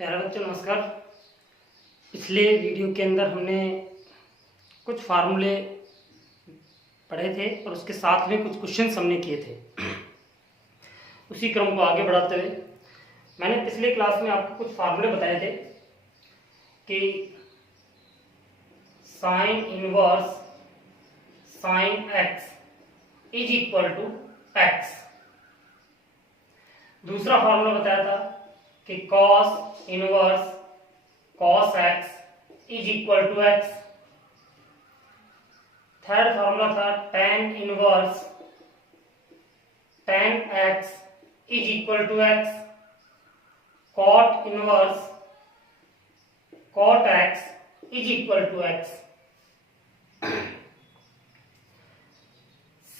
प्यारे बच्चों नमस्कार। पिछले वीडियो के अंदर हमने कुछ फार्मूले पढ़े थे और उसके साथ में कुछ क्वेश्चंस हमने किए थे। उसी क्रम को आगे बढ़ाते हुए मैंने पिछले क्लास में आपको कुछ फार्मूले बताए थे कि sine inverse sine x is equal to x. दूसरा फार्मूला बताया था कि cos inverse cos x is equal to x. Third formula था tan inverse tan x is equal to x. cot inverse cot x is equal to x.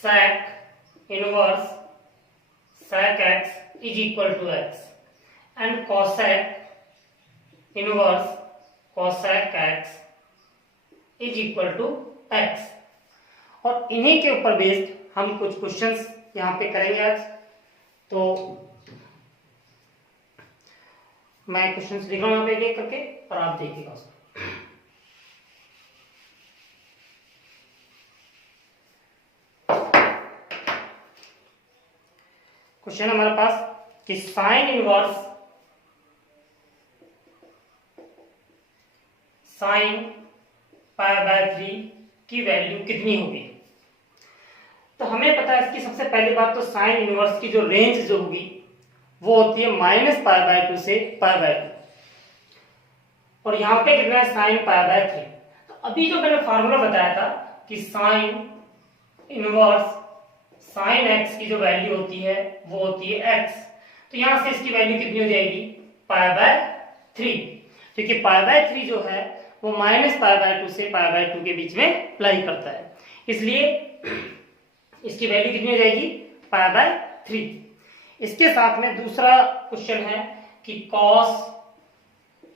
sec inverse sec x is equal to x and cosec inverse cosec x is equal to x। और इन्हीं के ऊपर based हम कुछ questions यहाँ पे करेंगे आज। तो मैं क्वेश्चंस लिख रहा हूँ यहाँ पे एक एक करके और आप देखिएगा उसको। क्वेश्चन हमारे पास कि sine inverse sine pi by 3 की वैल्यू कितनी होगी। तो हमें पता है इसकी सबसे पहली बात तो साइन इनवर्स की जो रेंज जो होगी वो होती है -π/2 से π/2 और यहां पे कितना है साइन पाई बाय 3। तो अभी जो मैंने फार्मूला बताया था कि साइन इनवर्स साइन एक्स की जो वैल्यू होती है वो होती है एक्स। तो यहां से इसकी वैल्यू कितनी हो जाएगी π/3, क्योंकि π/3 जो है वो -π/2 से π/2 के बीच में लाई करता है, इसलिए इसकी वैल्यू कितनी हो जाएगी π/3। इसके साथ में दूसरा क्वेश्चन है कि cos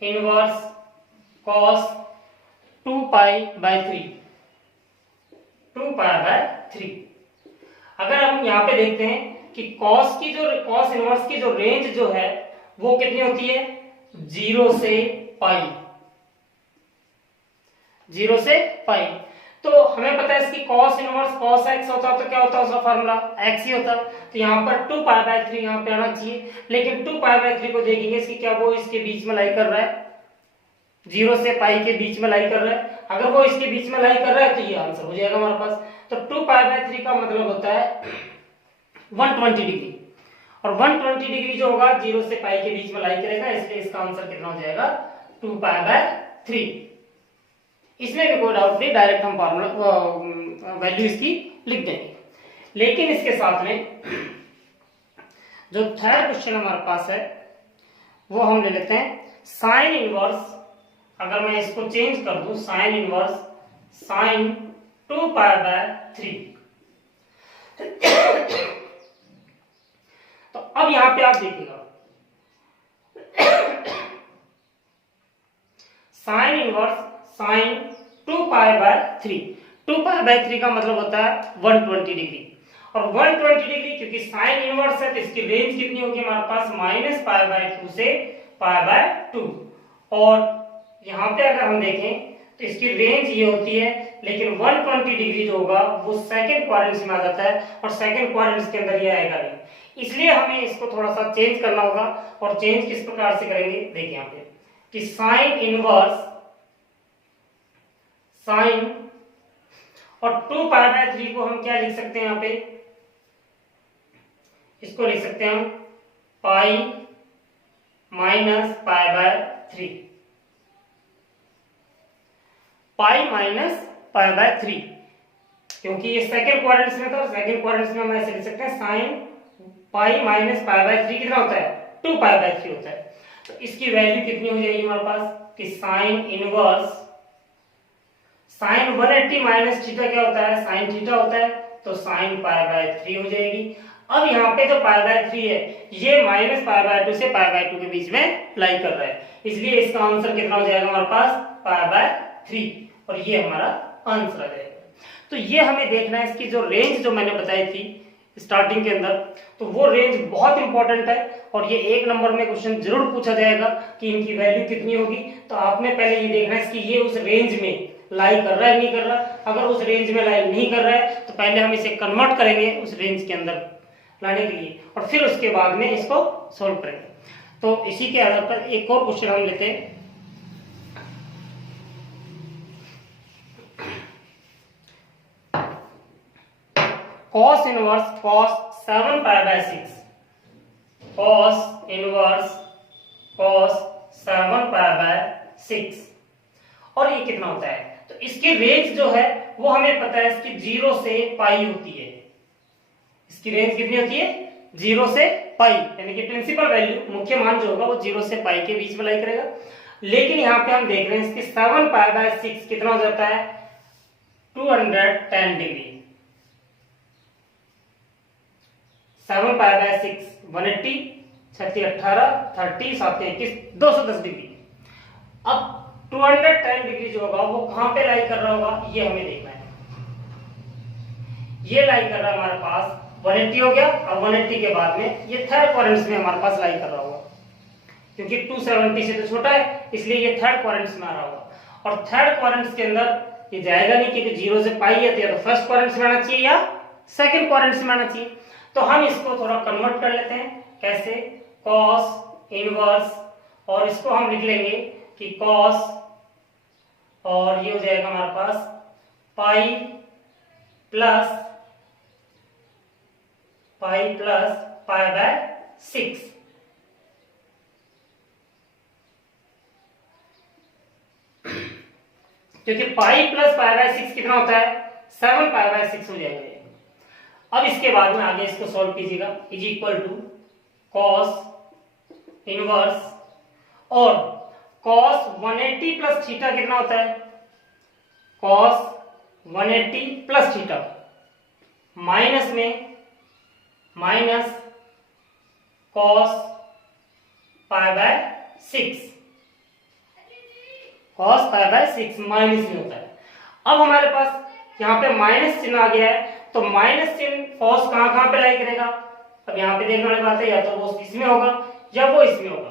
इनवर्स cos 2π/3 अगर हम यहाँ पे देखते हैं कि cos इनवर्स की जो रेंज जो है वो कितनी होती है 0 से पाई। तो हमें पता है इसकी cos इनवर्स cos x होता तो क्या होता है उसका फार्मूला x ही होता। तो यहाँ पर 2π/3 यहाँ पे आना चाहिए, लेकिन 2π/3 को देखेंगे इसकी क्या वो इसके बीच में लाई कर रहा है, 0 से पाई के बीच में लाई कर रहा है। अगर वो इसके बीच में लाई कर रहा है तो ये आंसर हो जाएगा हमारे पास। तो 2π/3 का मतलब होता है 120 डिग्री, और 120 डिग्री जो होगा 0 से पाई के बीच में लाई करेगा, इसलिए इसका आंसर कितना हो जाएगा 2π/3। इसमें भी कोई डाउट नहीं, डायरेक्ट हम फार्मूला वैल्यू इसकी लिख देंगे। लेकिन इसके साथ में जो थर्ड क्वेश्चन हमारे पास है वो हम ले लेते हैं साइन इनवर्स। अगर मैं इसको चेंज कर दूं साइन इनवर्स साइन 2π/3। तो अब यहां पे आप देखिएगा साइन इनवर्स साइन 2π/3। 2π/3 का मतलब होता है 120 डिग्री, और 120 डिग्री क्योंकि साइन इनवर्स है तो इसकी रेंज कितनी होगी हमारे पास -π/2 से π/2। और यहाँ पे अगर हम देखें तो इसकी रेंज ये होती है, लेकिन 120 डिग्री जो होगा वो सेकंड क्वाड्रेंट में आ जाता है और सेकंड क्वाड्रेंट के अंदर ये आएगा नहीं, इसलिए हमें इसको थोड़ा सा चेंज करना होगा। और चेंज किस प्रकार से करेंगे देखिए यहाँ पे कि साइन इनवर्स साइन और 2π/3 को हम क्या लिख सकते हैं यहाँ पे, इसको लिख सकते हैं हम पाई -π/3, पाई -π/3, क्योंकि ये सेकंड क्वाड्रेंट में था। सेकंड क्वाड्रेंट में हम ऐसे लिख सकते हैं साइन पाई -π/3 कितना होता है 2π/3 होता है। तो इसकी वैल्यू कितनी हो जाएगी हमारे पास कि sine inverse sign 180 minus theta क्या होता है साइन थीटा होता है, तो साइन π/3 हो जाएगी। अब यहाँ पे जो π/3 है ये -π/2 से π/2 के बीच में लाई कर रहा है, इसलिए इसका आंसर कितना हो जाएगा हमारे पास π/3, और ये हमारा आंसर आ जाएगा। तो ये हमें देखना है इसकी जो रेंज जो मैंने बताई थी स्टार्टिंग के अंदर, तो वो रेंज बहुत इंपॉर्टेंट है और ये 1 नंबर में क्वेश्चन जरूर पूछा जाएगा कि इनकी वैल्यू कितनी होगी। तो आपने पहले ये देखना है कि ये उस रेंज में लाई कर रहा है नहीं कर रहा। अगर उस रेंज में लाई नहीं कर रहा है तो पहले हम इसे कन्वर्ट करेंगे उस रेंज के अंदर लाने के लिए और फिर उसके बाद में इसको सोल्व करेंगे। तो इसी के आधार पर एक और क्वेश्चन हम लेते हैं। cos inverse cos 7 pi by 6, cos inverse cos 7 pi by 6 और ये कितना होता है। तो इसकी रेंज जो है वो हमें पता है इसकी 0 से पाई होती है। इसकी रेंज कितनी होती है 0 से पाई, यानी कि प्रिंसिपल वैल्यू मुख्य मान जो होगा वो 0 से पाई के बीच में लाई करेगा। लेकिन यहाँ पे हम देख रहे हैं इसकी 7 पाई बाय 6 कितना हो जाता है 210 डिग्री। 7 pi by 6 180, 36 18, 30 7 21 210 degree. अब 210 डिग्री जो होगा वो कहां पे लाई कर रहा होगा ये हमें देखना है। ये लाई कर रहा है हमारे पास 180 हो गया और 180 के बाद में ये थर्ड क्वाड्रेंट में हमारे पास लाई कर रहा होगा, क्योंकि 270 से तो छोटा है इसलिए ये थर्ड क्वाड्रेंट में आ रहा होगा। और थर्ड क्वाड्रेंट के अंदर ये जाएगा नहीं क्योंकि 0 से पाई है, तो या तो फर्स्ट क्वाड्रेंट में आना चाहिए या सेकंड क्वाड्रेंट में आना चाहिए। तो हम इसको थोड़ा कन्वर्ट कर लेते हैं। कैसे, cos इनवर्स और इसको हम लिख लेंगे कि cos और ये हो जाएगा हमारे पास पाई प्लस पाई बाय 6। क्योंकि पाई प्लस पाई बाय 6 कितना होता है 7 पाई बाय 6 हो जाएगा। अब इसके बाद में आगे इसको सॉल्व कीजिएगा। Is equal to cos inverse और cos 180 प्लस थीटा कितना होता है cos 180 प्लस थीटा माइनस में minus cos pi by 6, cos pi by 6 minus में होता है। अब हमारे पास यहाँ पे माइनस चिन्ह आ गया है, तो माइनस चिन्ह cos कहां पे लाई करेगा। अब यहाँ पे देखने वाली बात है, या तो वो इसमें होगा या वो इसमें होगा,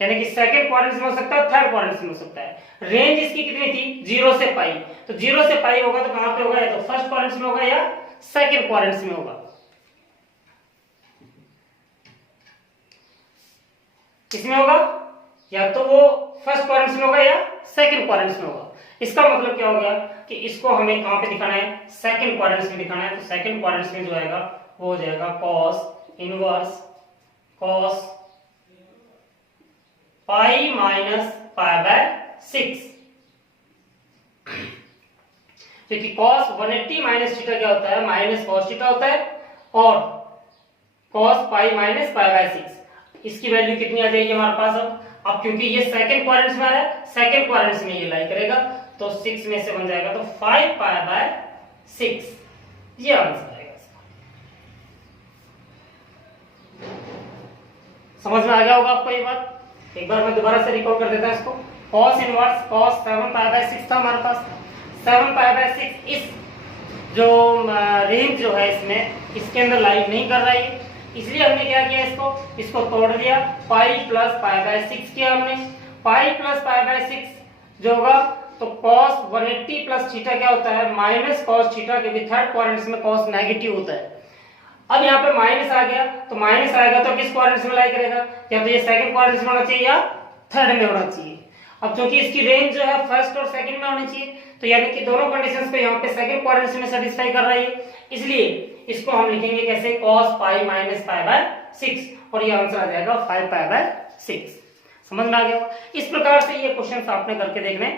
यानी कि सेकंड क्वाड्रेंट में हो सकता है, थर्ड क्वाड्रेंट में हो सकता है। रेंज इसकी कितनी थी 0 से पाई, तो 0 से पाई होगा तो कहां पे होगा, या तो फर्स्ट क्वाड्रेंट में होगा या सेकंड क्वाड्रेंट में होगा। किसमें होगा, या तो वो फर्स्ट क्वाड्रेंट में होगा या सेकंड क्वाड्रेंट में होगा। इसका मतलब क्या हो गया कि इसको हमें कहां पे दिखाना है, सेकंड क्वाड्रेंट में दिखाना है। तो सेकंड क्वाड्रेंट में जो आएगा वो हो जाएगा cos inverse cos pi minus pi by 6, क्योंकि cos 180 माइनस थीटा क्या होता है माइनस cos थीटा होता है, और cos pi minus pi by 6 इसकी वैल्यू कितनी आ जाएगी हमारे पास। अब क्योंकि ये सेकंड क्वाड्रेंट में आ रहा है, सेकंड क्वाड्रेंट में ये लाई करेगा, तो 6 में से बन जाएगा तो 5 पाई बाय 6, ये आंसर आएगा इसका। समझ में आ गया होगा आपको ये बात। एक बार मैं दोबारा से रिकॉर्ड कर देता हूं इसको। cos inverse cos 7 pi by 6 था हमारे पास। 7 पाई बाय 6 इस जो रेंज जो है इसमें इसके अंदर लाई नहीं कर रहा है, इसलिए हमने क्या किया, इसको तोड़ दिया, पाई प्लस पाई बाय 6 किया हमने। पाई प्लस पाई बाय 6 जो होगा तो cos 180 प्लस थीटा क्या होता है माइनस cos थीटा, क्योंकि थर्ड क्वाड्रेंट में cos नेगेटिव होता है। अब यहाँ पे माइनस आ गया, तो माइनस आएगा तो किस क्वाड्रेंट में लाई करेगा, या तो ये सेकंड क्वाड्रेंट में होना चाहिए या थर्ड में होना चाहिए। अब क्योंकि इसकी रेंज जो है फर्स्ट और सेकंड में होनी चाहिए, तो यानी कि दोनों कंडीशंस पे यहाँ पे सेकंड क्वाड्रेंट में सेटिस्फाई कर रहा है, इसलिए इसको हम लिखेंगे कैसे cos pi minus pi by 6 और ये आंसर आ जाएगा 5 पाई बाय 6। समझ में आ गया। इस प्रकार से ये क्वेश्चंस आपने करके देखने,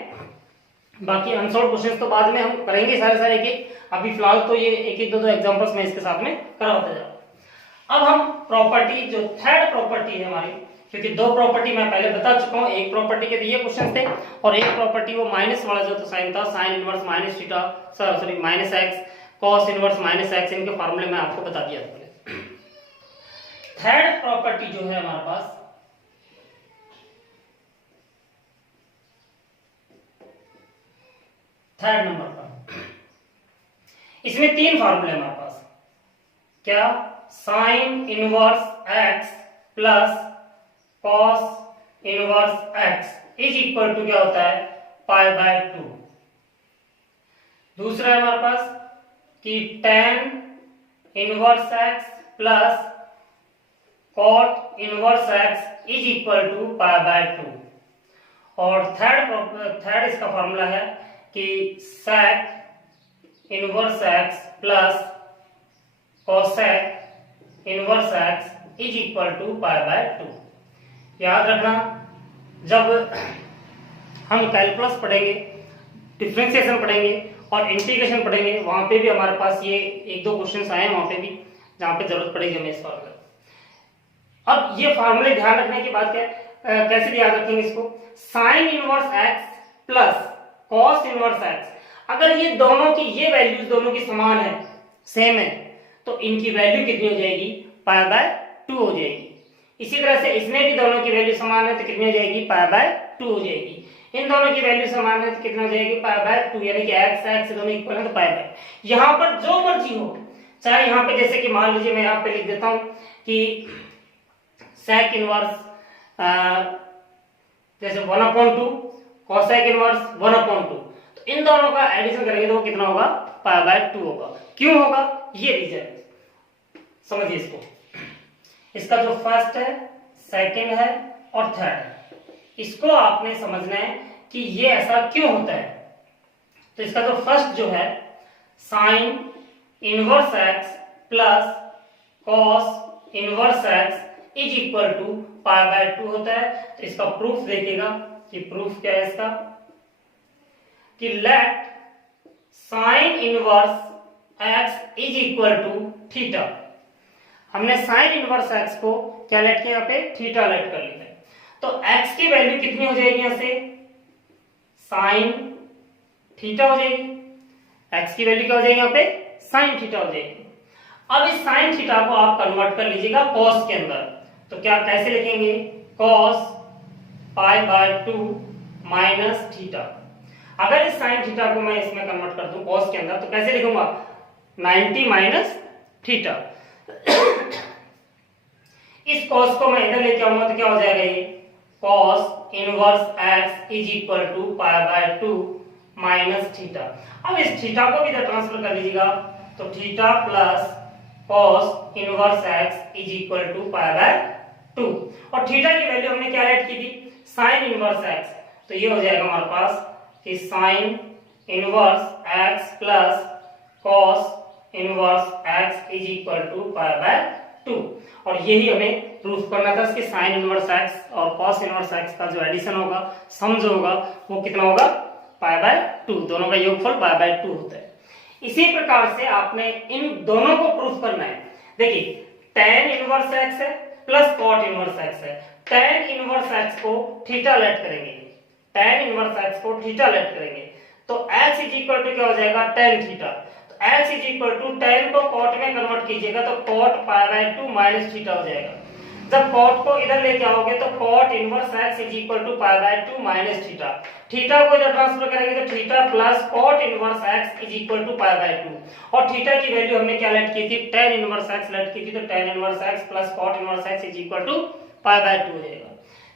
बाकी अनसॉल्व क्वेश्चंस तो बाद में हम करेंगे सारे एक, अभी फिलहाल तो ये एक दो एग्जांपल्स में इसके साथ में करवाते जाओ। अब हम प्रॉपर्टी जो थर्ड प्रॉपर्टी है हमारी, क्योंकि दो प्रॉपर्टी मैं पहले बता चुका हूं, एक प्रॉपर्टी के ये क्वेश्चन थे और एक प्रॉपर्टी वो माइनस वाला जो साइन था, sine inverse minus theta sorry minus x cos inverse minus x, इनके फार्मूले में आपको बता दिया था। थर्ड प्रॉपर्टी जो है हमारे पास, थर्ड नंबर पर, इसमें तीन फार्मूले हमारे पास, क्या sine inverse x plus cos inverse x is equal to क्या होता है, पाई बाय 2। दूसरा है हमारे पास कि tan inverse x plus cot inverse x is equal to pi by 2। और थर्ड इसका फॉर्मूला है कि sec inverse x plus cosec inverse x is equal to pi by 2। याद रखना, जब हम कैलकुलस पढ़ेंगे, डिफरेंशिएशन पढ़ेंगे और इंटीग्रेशन पढ़ेंगे, वहां पे भी हमारे पास ये एक दो क्वेश्चंस आए हैं वहां पे भी, जहां पे जरूरत पड़ेगी हमें इस फॉर्मूले। अब ये फॉर्मूले ध्यान रखने की बात है, कैसे याद रखेंगे इसको, sign inverse x plus cos inverse x, अगर ये दोनों की ये वैल्यूज दोनों की समान है, सेम है, तो इनकी वैल्यू कितनी हो जाएगी, पाई बाय 2 हो जाएगी। इसी तरह से इसमें भी दोनों की वैल्यू समान है तो कितनी हो जाएगी, पाई बाय 2 हो जाएगी। इन दोनों की वैल्यू समान है तो कितना हो जाएगी, पाई बाय 2, यानी कि एक्स एक्स दोनों इक्वल है तो पाई बाय। यहाँ पर जो मर्जी हो, चाहे यहाँ पे जैसे कि मान लीजिए मैं यहाँ पे लिख देता हूँ कि sec इनवर्स जैसे 1/2 cosec इनवर्स 1/2, तो इन दोनों का एडिशन करेंगे तो वो कितना होगा, पाई बाय 2 होगा। क्यों होगा, ये रीजन समझिए इसको। इसका जो फर्स्ट है, सेकंड है और थर्ड है, इसको आपने समझना है कि ये ऐसा क्यों होता है। तो इसका जो फर्स्ट जो है sine inverse x plus cos inverse x is equal to pi by 2 होता है। तो इसका प्रूफ देखिएगा कि प्रूफ क्या है इसका, कि let sine inverse x is equal to theta. हमने साइन इनवर्स एक्स को क्या लेट किया, यहाँ पे थीटा लेट कर लिया है। तो x की वैल्यू कितनी हो जाएगी, यहां से साइन थीटा हो जाएगी। x की वैल्यू क्या हो जाएगी, यहाँ पे साइन थीटा हो जाएगी। अब इस साइन थीटा को आप कन्वर्ट कर लीजिएगा कॉस के अंदर, तो क्या कैसे लिखेंगे, cos pi by 2 minus theta. अगर इस साइन थीटा को मैं इसमें कन्वर्ट कर दूं कॉस के अंदर, तो कैसे लिखूंगा, 90 माइनस थीटा। इस कॉस को मैं इधर लेके आऊंगा तो क्या हो जाएगा, ये cos inverse x is equal to pi by 2 minus theta. अब इस थीटा को भी इधर ट्रांसफर कर लीजिएगा, तो theta plus cos inverse x is equal to pi by 2। और थीटा की वैल्यू हमने क्या लेट की थी, साइन इनवर्स एक्स, तो ये हो जाएगा हमारे पास कि sine inverse x plus cos inverse x is equal to pi by 2। और यही हमें प्रूफ करना था कि साइन इनवर्स एक्स और कॉस इनवर्स एक्स का जो एडिशन होगा, सम जो होगा, वो कितना होगा, पाई बाय 2, दोनों का योगफल पाई बाय 2 होता है। इसी प्रकार से आपने इन दोनों को प्रूफ करना है। देखिए tan इनवर्स एक्स है प्लस कॉट इनवर्स एक्स है, tan इनवर्स एक्स को थीटा लेट करेंगे, tan इनवर्स एक्स को थीटा लेट करेंगे, तो x इज इक्वल टू क्या हो जाएगा, tan थीटा। तो x is equal to tan को कॉट में कन्वर्ट कीजिएगा तो cot pi by 2 minus theta हो जाएगा। जब कॉट को इधर लेके आओगे तो cot inverse x is equal to pi by 2 minus theta. Theta को इधर ट्रांसफर करेंगे तो theta plus cot inverse x is equal to pi by 2। और थीटा की वैल्यू हमने क्या लेट की थी, tan इनवर्स एक्स लेट की थी, तो tan inverse x plus cot inverse x is equal to pi by 2 हो जाएगा।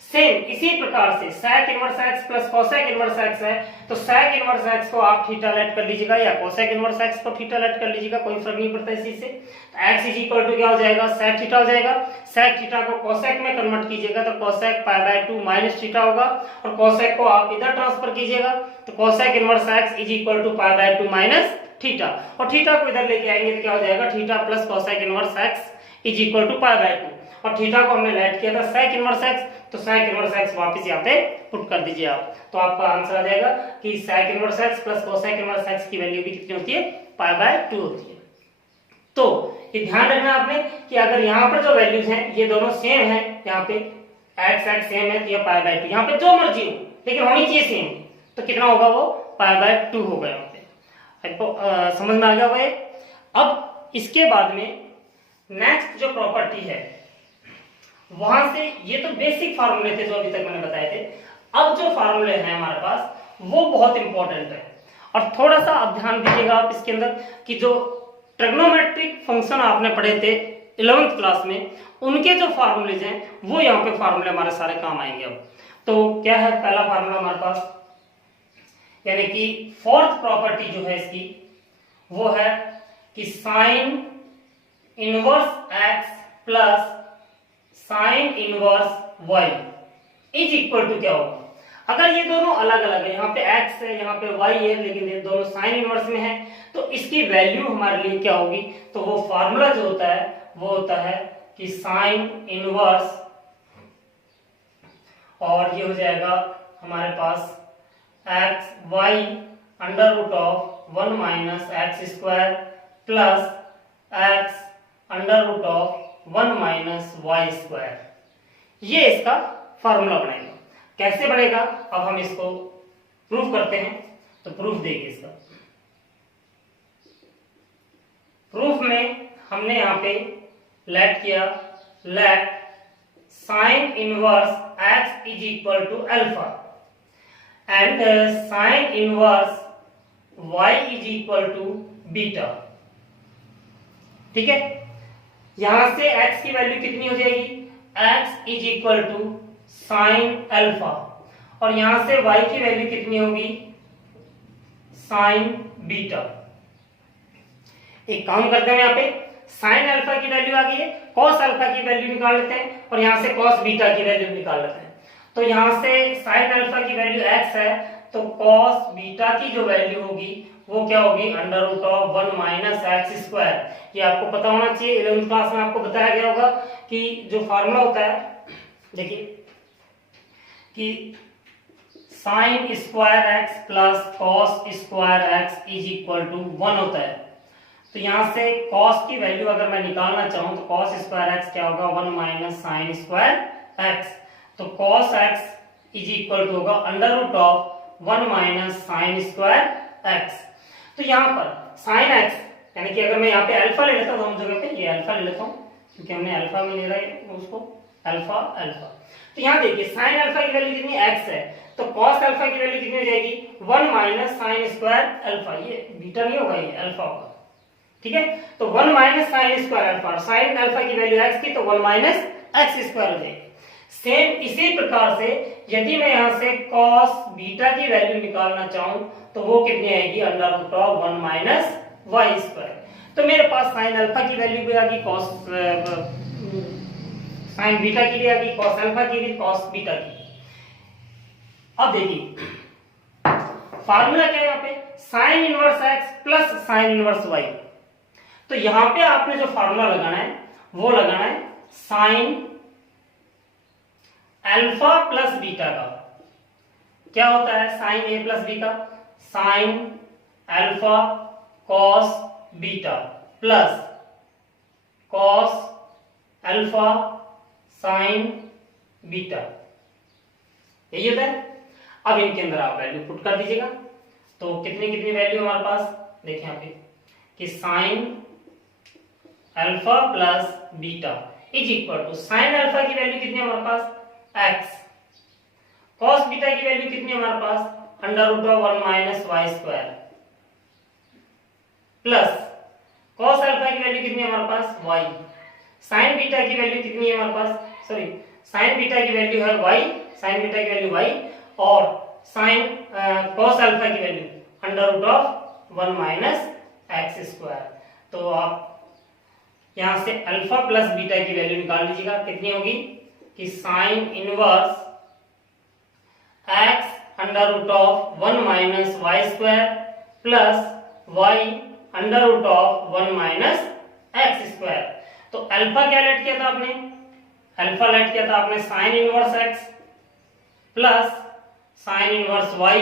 सेम इसी प्रकार से sec inverse x plus cosec inverse x है, तो sec इनवर्स x को आप थीटा लेट कर लीजिएगा या cosec इनवर्स x को थीटा लेट कर लीजिएगा, कोई फर्क नहीं पड़ता इसी से। तो x इज इक्वल टू क्या हो जाएगा, sec थीटा हो जाएगा। sec थीटा को cosec में कन्वर्ट कीजिएगा तो cosec pi by 2 minus theta होगा, और cosec को आप इधर ट्रांसफर कीजिएगा तो cosec inverse x is equal to pi by 2 minus theta, और थीटा को इधर लेके आएंगे तो क्या हो जाएगा, theta plus cosec inverse x is equal to pi by 2। और थीटा को हमने लेट किया था sec इनवर्स x, तो sec इनवर्स x वापस यहाँ पे पुट कर दीजिए आप, तो आपका आंसर आ जाएगा कि sec inverse x plus cosec inverse x की वैल्यू भी कितनी होती है, पाई बाय 2 होती है। तो ये ध्यान रखना आपने कि अगर यहाँ पर जो वैल्यूज हैं ये दोनों सेम है, यहाँ पे x सेम है तो ये पाई बाय 2, यहाँ पे जो मर्जी हो लेकिन होनी चाहिए सेम, तो कितना होगा, वो पाई बाय 2 होगा। यहाँ पे समझ में आ गया भाई। अब इसके बाद में नेक्स्ट जो प्रॉपर्टी है, वहां से ये तो बेसिक फार्मूले थे जो अभी तक मैंने बताए थे। अब जो फार्मूले हैं हमारे पास वो बहुत इंपॉर्टेंट है, और थोड़ा सा अब ध्यान दीजिएगा आप इसके अंदर कि जो ट्रिग्नोमेट्रिक फंक्शन आपने पढ़े थे 11th क्लास में, उनके जो फार्मूलेज हैं वो यहाँ पे फार्मूले हमारे सारे काम आएंगे। अब तो क्या है पहला फार्मूला हमारे पास, यानी कि फोर्थ प्रॉपर्टी जो है इसकी वो है कि sine inverse x plus sine inverse y is equal to क्या होगा। अगर ये दोनों अलग अलग है, यहाँ पे x है यहाँ पे y है, लेकिन ये दोनों साइन इनवर्स में है, तो इसकी वैल्यू हमारे लिए क्या होगी, तो वो फार्मूला जो होता है वो होता है कि साइन इनवर्स, और ये हो जाएगा हमारे पास x y under root of 1 minus x square plus x under root of 1 minus Y square. ये इसका फार्मूला बनेगा। कैसे बनेगा, अब हम इसको प्रूफ करते हैं। तो प्रूफ देखिए इसका, प्रूफ में हमने यहां पे लेट किया, let sine inverse x is equal to alpha and sine inverse y is equal to beta. ठीक है, यहां से x की वैल्यू कितनी हो जाएगी, x is equal to sine alpha, और यहां से y की वैल्यू कितनी होगी, साइन बीटा। एक काम करते हैं, यहाँ पे साइन अल्फा की वैल्यू आ गई है, कॉस अल्फा की वैल्यू निकाल लेते हैं, और यहां से कॉस बीटा की वैल्यू निकाल लेते हैं। तो यहां से साइन अल्फा की वैल्यू x है, तो कॉस बीटा की जो वैल्यू होगी वो क्या होगी, under root of 1 minus x square. ये आपको पता होना चाहिए, 11th क्लास में आपको बताया गया होगा कि जो फार्मूला होता है, देखिए कि sine square x plus cos square x is equal to 1 होता है। तो यहां से कॉस की वैल्यू अगर मैं निकालना चाहूं तो कॉस स्क्वायर एक्स क्या होगा, 1 माइनस साइन स्क्वायर एक्स। तो cos x is equal to होगा under root of 1 minus sine square X. तो यहां पर साइन एक्स, यानी कि अगर मैं यहाँ पे अल्फा ले लेता हूं, हम जगह पे ये अल्फा ले लेता हूं क्योंकि हमने अल्फा में ले रहा है उसको, अल्फा अल्फा। तो यहाँ देखिए साइन अल्फा की वैल्यू कितनी x है, तो कॉस अल्फा की वैल्यू कितनी हो जाएगी, 1 माइनस साइन स्क्वायर अल्फा। ये बीटा नहीं होगा, ये अल्फा होगा। ठीक है, तो 1 minus sine square alpha, sign alpha की वैल्यू x की, तो 1 माइनस एक्स स्क्वायर हो जाएगी। सेम इसी प्रकार से यदि मैं यहाँ से कॉस बीटा की वैल्यू निकालना चाहूं तो वो कितनी आएगी, under root of 1 minus Y square. तो मेरे पास साइन अल्फा की वैल्यू भी आ गई, कॉस साइन बीटा की भी आ गई, कॉस अल्फा की भी, कॉस बीटा की। अब देखिए फार्मूला क्या है यहाँ पे, sine inverse x plus sine inverse y. तो यहां पे आपने जो फार्मूला लगाना है वो लगाना है साइन अल्फा प्लस बीटा का। क्या होता है साइन ए प्लस बी का, sine alpha cos beta plus cos alpha sine beta, यही होता है। अब इनके अंदर आप वैल्यू पुट कर दीजिएगा, तो कितनी कितनी वैल्यू हमारे पास, देखिए यहाँ पे कि sine alpha plus beta is equal to sine alpha की वैल्यू कितनी है हमारे पास, x, कॉस बीटा की वैल्यू कितनी है हमारे पास, under root of 1 minus Y square, plus cos alpha की वैल्यू कितनी है हमारे पास, y, साइन बीटा की वैल्यू कितनी है हमारे पास, सॉरी साइन बीटा की वैल्यू है y, साइन बीटा की वैल्यू y, और साइन कॉस अल्फा की value under root of 1 minus x square. तो आप यहां से अल्फा प्लस बीटा की वैल्यू निकाल लीजिएगा, कितनी होगी कि sine inverse x under root of 1 minus Y square plus y under root of 1 minus x square. तो अल्फा क्या लेट किया था आपने, अल्फा लेट किया था आपने sine inverse x plus sine inverse y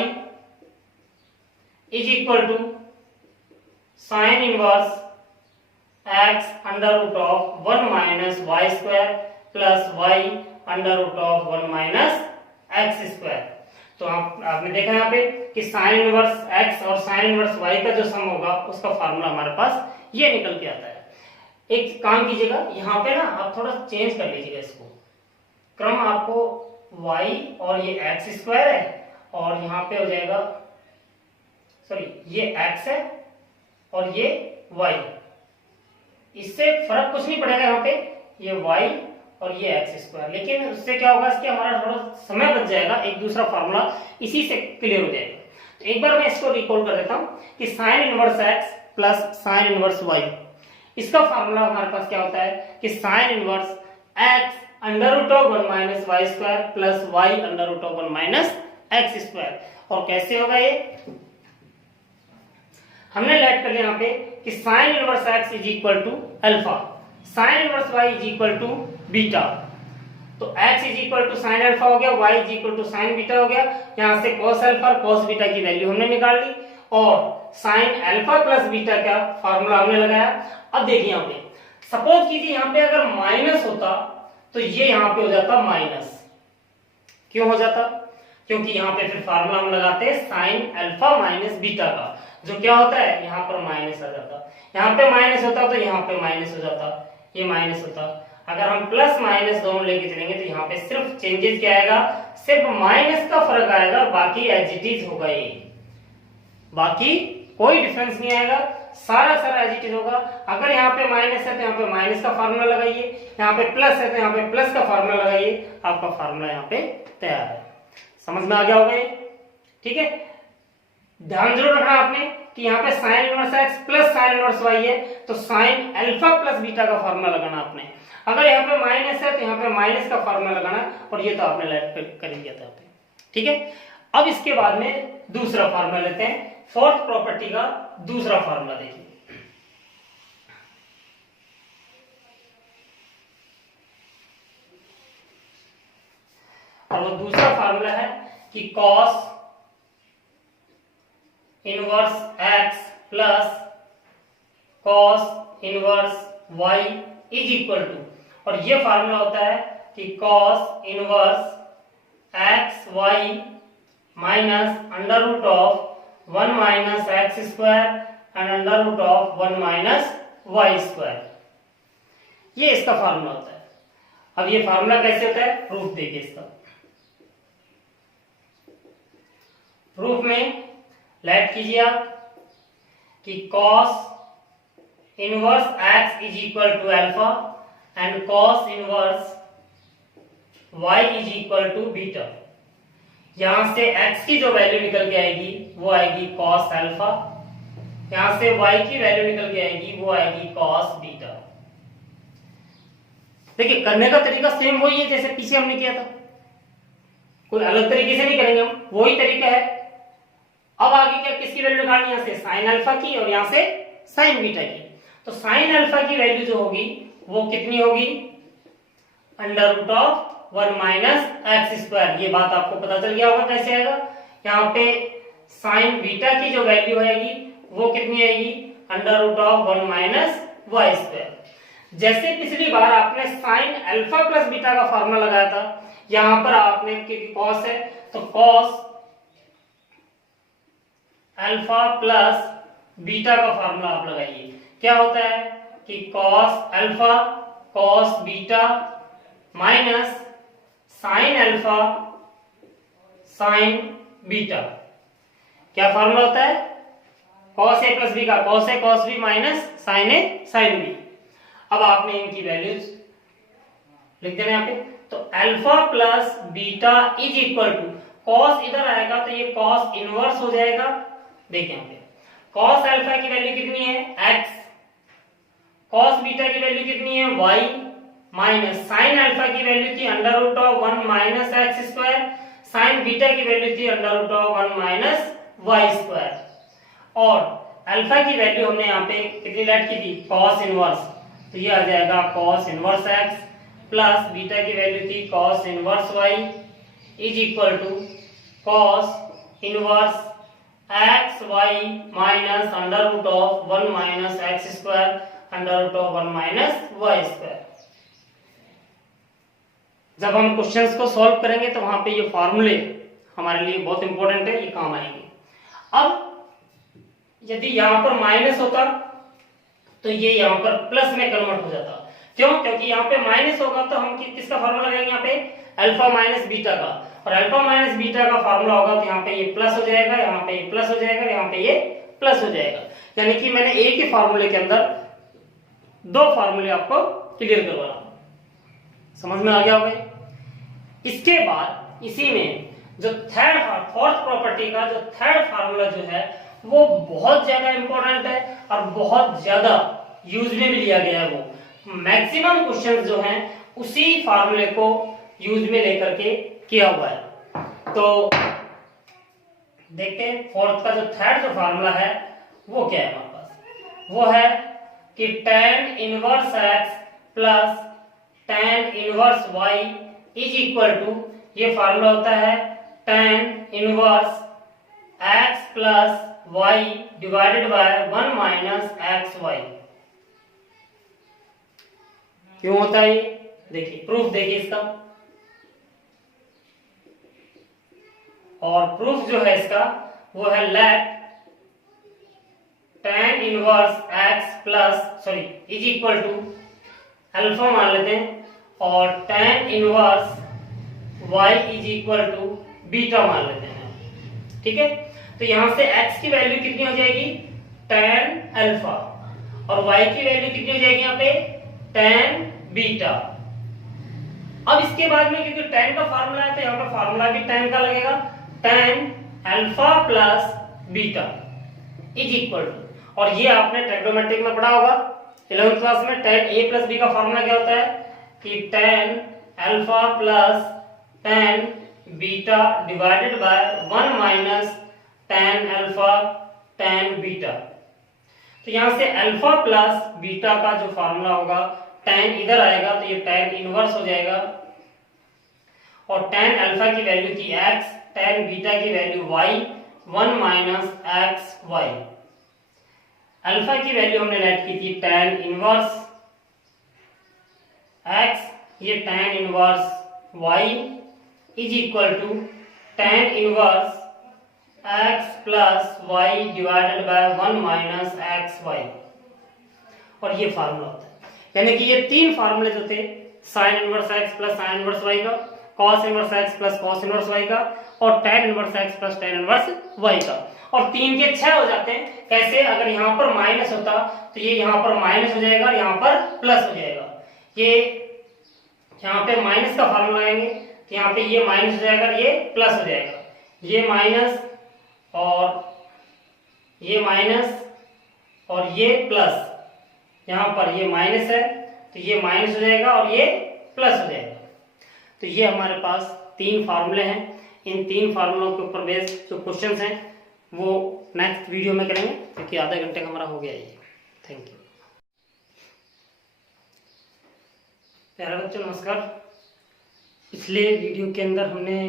is equal to sine inverse x under root of 1 minus Y square plus y under root of 1 minus x square. तो आपने देखा यहाँ पे कि साइन इनवर्स x और साइन इनवर्स y का जो सम होगा उसका फार्मूला हमारे पास ये निकल के आता है। एक काम कीजिएगा, यहाँ पे ना आप थोड़ा चेंज कर लीजिएगा इसको, क्रम आपको y और ये एक्स स्क्वायर है, और यहाँ पे हो जाएगा, सॉरी ये x है और ये y, इससे फर्क कुछ नहीं पड़ेगा, यहाँ पे ये y और ये एक्स स्क्वायर, लेकिन उससे क्या होगा, इसके हमारा थोड़ा समय बच जाएगा, एक दूसरा फॉर्मूला इसी से क्लियर हो जाएगा। तो एक बार मैं इसको रिकॉल कर देता हूँ कि sine inverse x plus sine inverse y, इसका फॉर्मूला हमारे पास क्या होता है कि sine inverse x under root of 1 minus Y square plus y under root of 1 minus x square. और कैसे होगा ये, हमने लेट कर लिया यहाँ पे कि sine inverse x is equal to alpha, sine inverse y is equal to beta. तो x is equal to sine alpha हो गया, y is equal to sine beta हो गया। यहाँ से cos अल्फा और cos बीटा की वैल्यू हमने निकाल ली और साइन अल्फा प्लस बीटा का फार्मूला हमने लगाया। अब देखिए यहाँ पे सपोज कीजिए यहाँ पे अगर माइनस होता तो ये यहाँ पे हो जाता माइनस। क्यों हो जाता, क्योंकि यहाँ पे फिर फार्मूला हम लगाते हैं साइन अल्फा माइनस बीटा का, जो क्या होता है यहाँ पर माइनस आ जाता, यहाँ पे माइनस होता तो यहाँ पे माइनस हो जाता, ये माइनस होता। अगर हम प्लस माइनस दोनों लेके चलेंगे तो यहाँ पे सिर्फ चेंजेस क्या आएगा, सिर्फ माइनस का फर्क आएगा, बाकी एज इट इज होगा ये, बाकी कोई डिफरेंस नहीं आएगा, सारा एज इट इज होगा। अगर यहाँ पे माइनस है तो यहाँ पे माइनस का फार्मूला लगाइए, यहाँ पे प्लस है तो यहाँ पे प्लस का फार्मूला लगाइए, आपका फार्मूला यहाँ पे तैयार है। समझ में आ गया होगा ये, ठीक है। ध्यान जरूर रखना आपने कि यहाँ पे sine inverse x plus sine inverse y है तो साइन अल्फा प्लस बीटा का फार्मूला लगाना आपने। अगर यहाँ पे माइनस है तो यहाँ पे माइनस का फार्मूला लगाना, और ये तो आपने लेट कर लिया था, ठीक है। अब इसके बाद में दूसरा फार्मूला लेते हैं, फोर्थ प्रॉपर्टी का दूसरा फार्मूला देखिए। और वो दूसरा फार्मूला है कि cos inverse x plus cos inverse y is equal to, और ये फार्मूला होता है कि cos inverse x y minus under root of 1 minus x square and under root of 1 minus Y square, ये इसका फार्मूला होता है। अब ये फार्मूला कैसे होता है, प्रूफ देखिए इसका। प्रूफ में लेट कीजिए आप कि cos inverse x is equal to alpha and cos inverse y is equal to beta. यहां से x की जो वैल्यू निकल के आएगी वो आएगी cos अल्फा, यहां से y की वैल्यू निकल के आएगी वो आएगी cos बीटा। देखिए करने का तरीका सेम वही है जैसे पीछे हमने किया था, कोई अलग तरीके से नहीं करेंगे हम, वही तरीका है। अब आगे क्या, किसकी वैल्यू निकालनी, यहाँ से साइन अल्फा की और यहाँ से साइन बीटा की। तो साइन अल्फा की वैल्यू जो होगी वो कितनी होगी, under root of 1 minus x square. ये बात आपको पता चल गया होगा कैसे आएगा। यहाँ पे साइन बीटा की जो वैल्यू आएगी वो कितनी आएगी, under root of 1 minus Y square. जैसे पिछली बार आपने साइन अल्फा प्लस बीटा का फार्मूला लगाया था, यहां पर आपने क्योंकि कॉस है तो कॉस अल्फा प्लस बीटा का फार्मूला आप लगाइए। क्या होता है कि cos alpha cos beta minus sine alpha sine beta. क्या फार्मूला होता है, कॉस ए प्लस बी का cos A cos B minus sine A sine B. अब आपने इनकी वैल्यूज लिख देना यहाँ पे। तो alpha plus beta is equal to, cos इधर आएगा तो ये कॉस इनवर्स हो जाएगा। देखिए यहाँ पे कॉस अल्फा की वैल्यू कितनी है x, कॉस बीटा की वैल्यू कितनी है y, माइनस साइन अल्फा की वैल्यू थी under root of 1 minus x square, sine beta की वैल्यू थी under root of 1 minus Y square. और अल्फा की वैल्यू हमने यहाँ पे कितनी लेट की थी, कॉस इनवर्स, तो ये आ जाएगा cos inverse x plus beta की वैल्यू थी cos inverse y is equal to cos inverse x y minus under root of 1 minus x square under root of 1 minus Y square. जब हम questions को solve करेंगे तो वहां पे ये फॉर्मूले हमारे लिए बहुत इंपॉर्टेंट है, ये काम आएंगे। अब यदि यहां पर माइनस होता तो ये यहां पर प्लस में कन्वर्ट हो जाता। क्यों, क्योंकि यहाँ पे माइनस होगा तो हम किसका फार्मूला लगाएंगे, यहाँ पे अल्फा माइनस बीटा का, और अल्फा माइनस बीटा का फार्मूला होगा तो यहाँ पे ये प्लस हो जाएगा, यहाँ पे ये प्लस हो जाएगा, यहाँ पे ये प्लस हो जाएगा। यानी कि मैंने एक ही फार्मूले के अंदर दो फार्मूले आपको क्लियर करवाना, समझ में आ गया होगा। इसके बाद इसी में जो फोर्थ प्रॉपर्टी का जो थर्ड फार्मूला जो है वो बहुत ज्यादा इंपॉर्टेंट है और बहुत ज्यादा यूज में भी लिया गया है। वो मैक्सिमम क्वेश्चन जो हैं उसी फार्मूले को यूज में लेकर के किया हुआ है। तो देखते हैं फोर्थ का जो थर्ड जो फार्मूला है वो क्या है हमारे पास। वो है कि tan inverse x plus tan inverse y is equal to, ये फार्मूला होता है tan inverse x plus y divided by 1 minus xy। क्यों होता है ये, देखिए प्रूफ देखिए इसका, और प्रूफ जो है इसका वो है let tan inverse x plus is equal to alpha मान लेते हैं और tan inverse y is equal to beta मान लेते हैं। ठीक है, तो यहां से x की वैल्यू कितनी हो जाएगी tan अल्फा और y की वैल्यू कितनी हो जाएगी यहाँ पे tan बीटा। अब इसके बाद में क्योंकि tan का फार्मूला है तो यहाँ पे फार्मूला भी tan का लगेगा, tan alpha plus beta is equal to, और ये आपने ट्रिग्नोमेट्रिक में पढ़ा होगा 11th क्लास में, tan a प्लस b का फार्मूला क्या होता है कि tan alpha plus tan beta divided by 1 minus tan alpha tan beta. तो यहां से अल्फा प्लस बीटा का जो फार्मूला होगा tan इधर आएगा तो ये tan इनवर्स हो जाएगा, और tan अल्फा की वैल्यू थी x, tan बीटा की value y, 1 minus x y. Alpha की वैल्यू हमने लेट की थी tan इनवर्स x, ये tan inverse y is equal to tan inverse x plus y divided by 1 minus x y, और ये formula होता है। यानी कि ये तीन फार्मूले जो थे sin inverse x plus sin inverse y का, cos inverse x plus cos inverse y का, और tan inverse x plus tan inverse y का, और तीन के 6 हो जाते हैं। कैसे, अगर यहाँ पर माइनस होता तो ये यहाँ पर माइनस हो जाएगा, यहाँ पर प्लस हो जाएगा। ये यहाँ पे माइनस का फार्मूला लगाएंगे तो यहाँ पे ये माइनस हो जाएगा, ये प्लस हो जाएगा, ये माइनस और ये माइनस और ये प्लस, यहाँ पर ये माइनस है तो ये माइनस हो जाएगा और ये प्लस हो जाएगा। तो ये हमारे पास तीन फार्मूले हैं। इन तीन फार्मूलों के ऊपर बेस्ड जो क्वेश्चंस हैं वो नेक्स्ट वीडियो में करेंगे, क्योंकि आधा घंटे का हमारा हो गया ये। Thank you. प्यारे बच्चों नमस्कार। पिछले वीडियो के अंदर हमने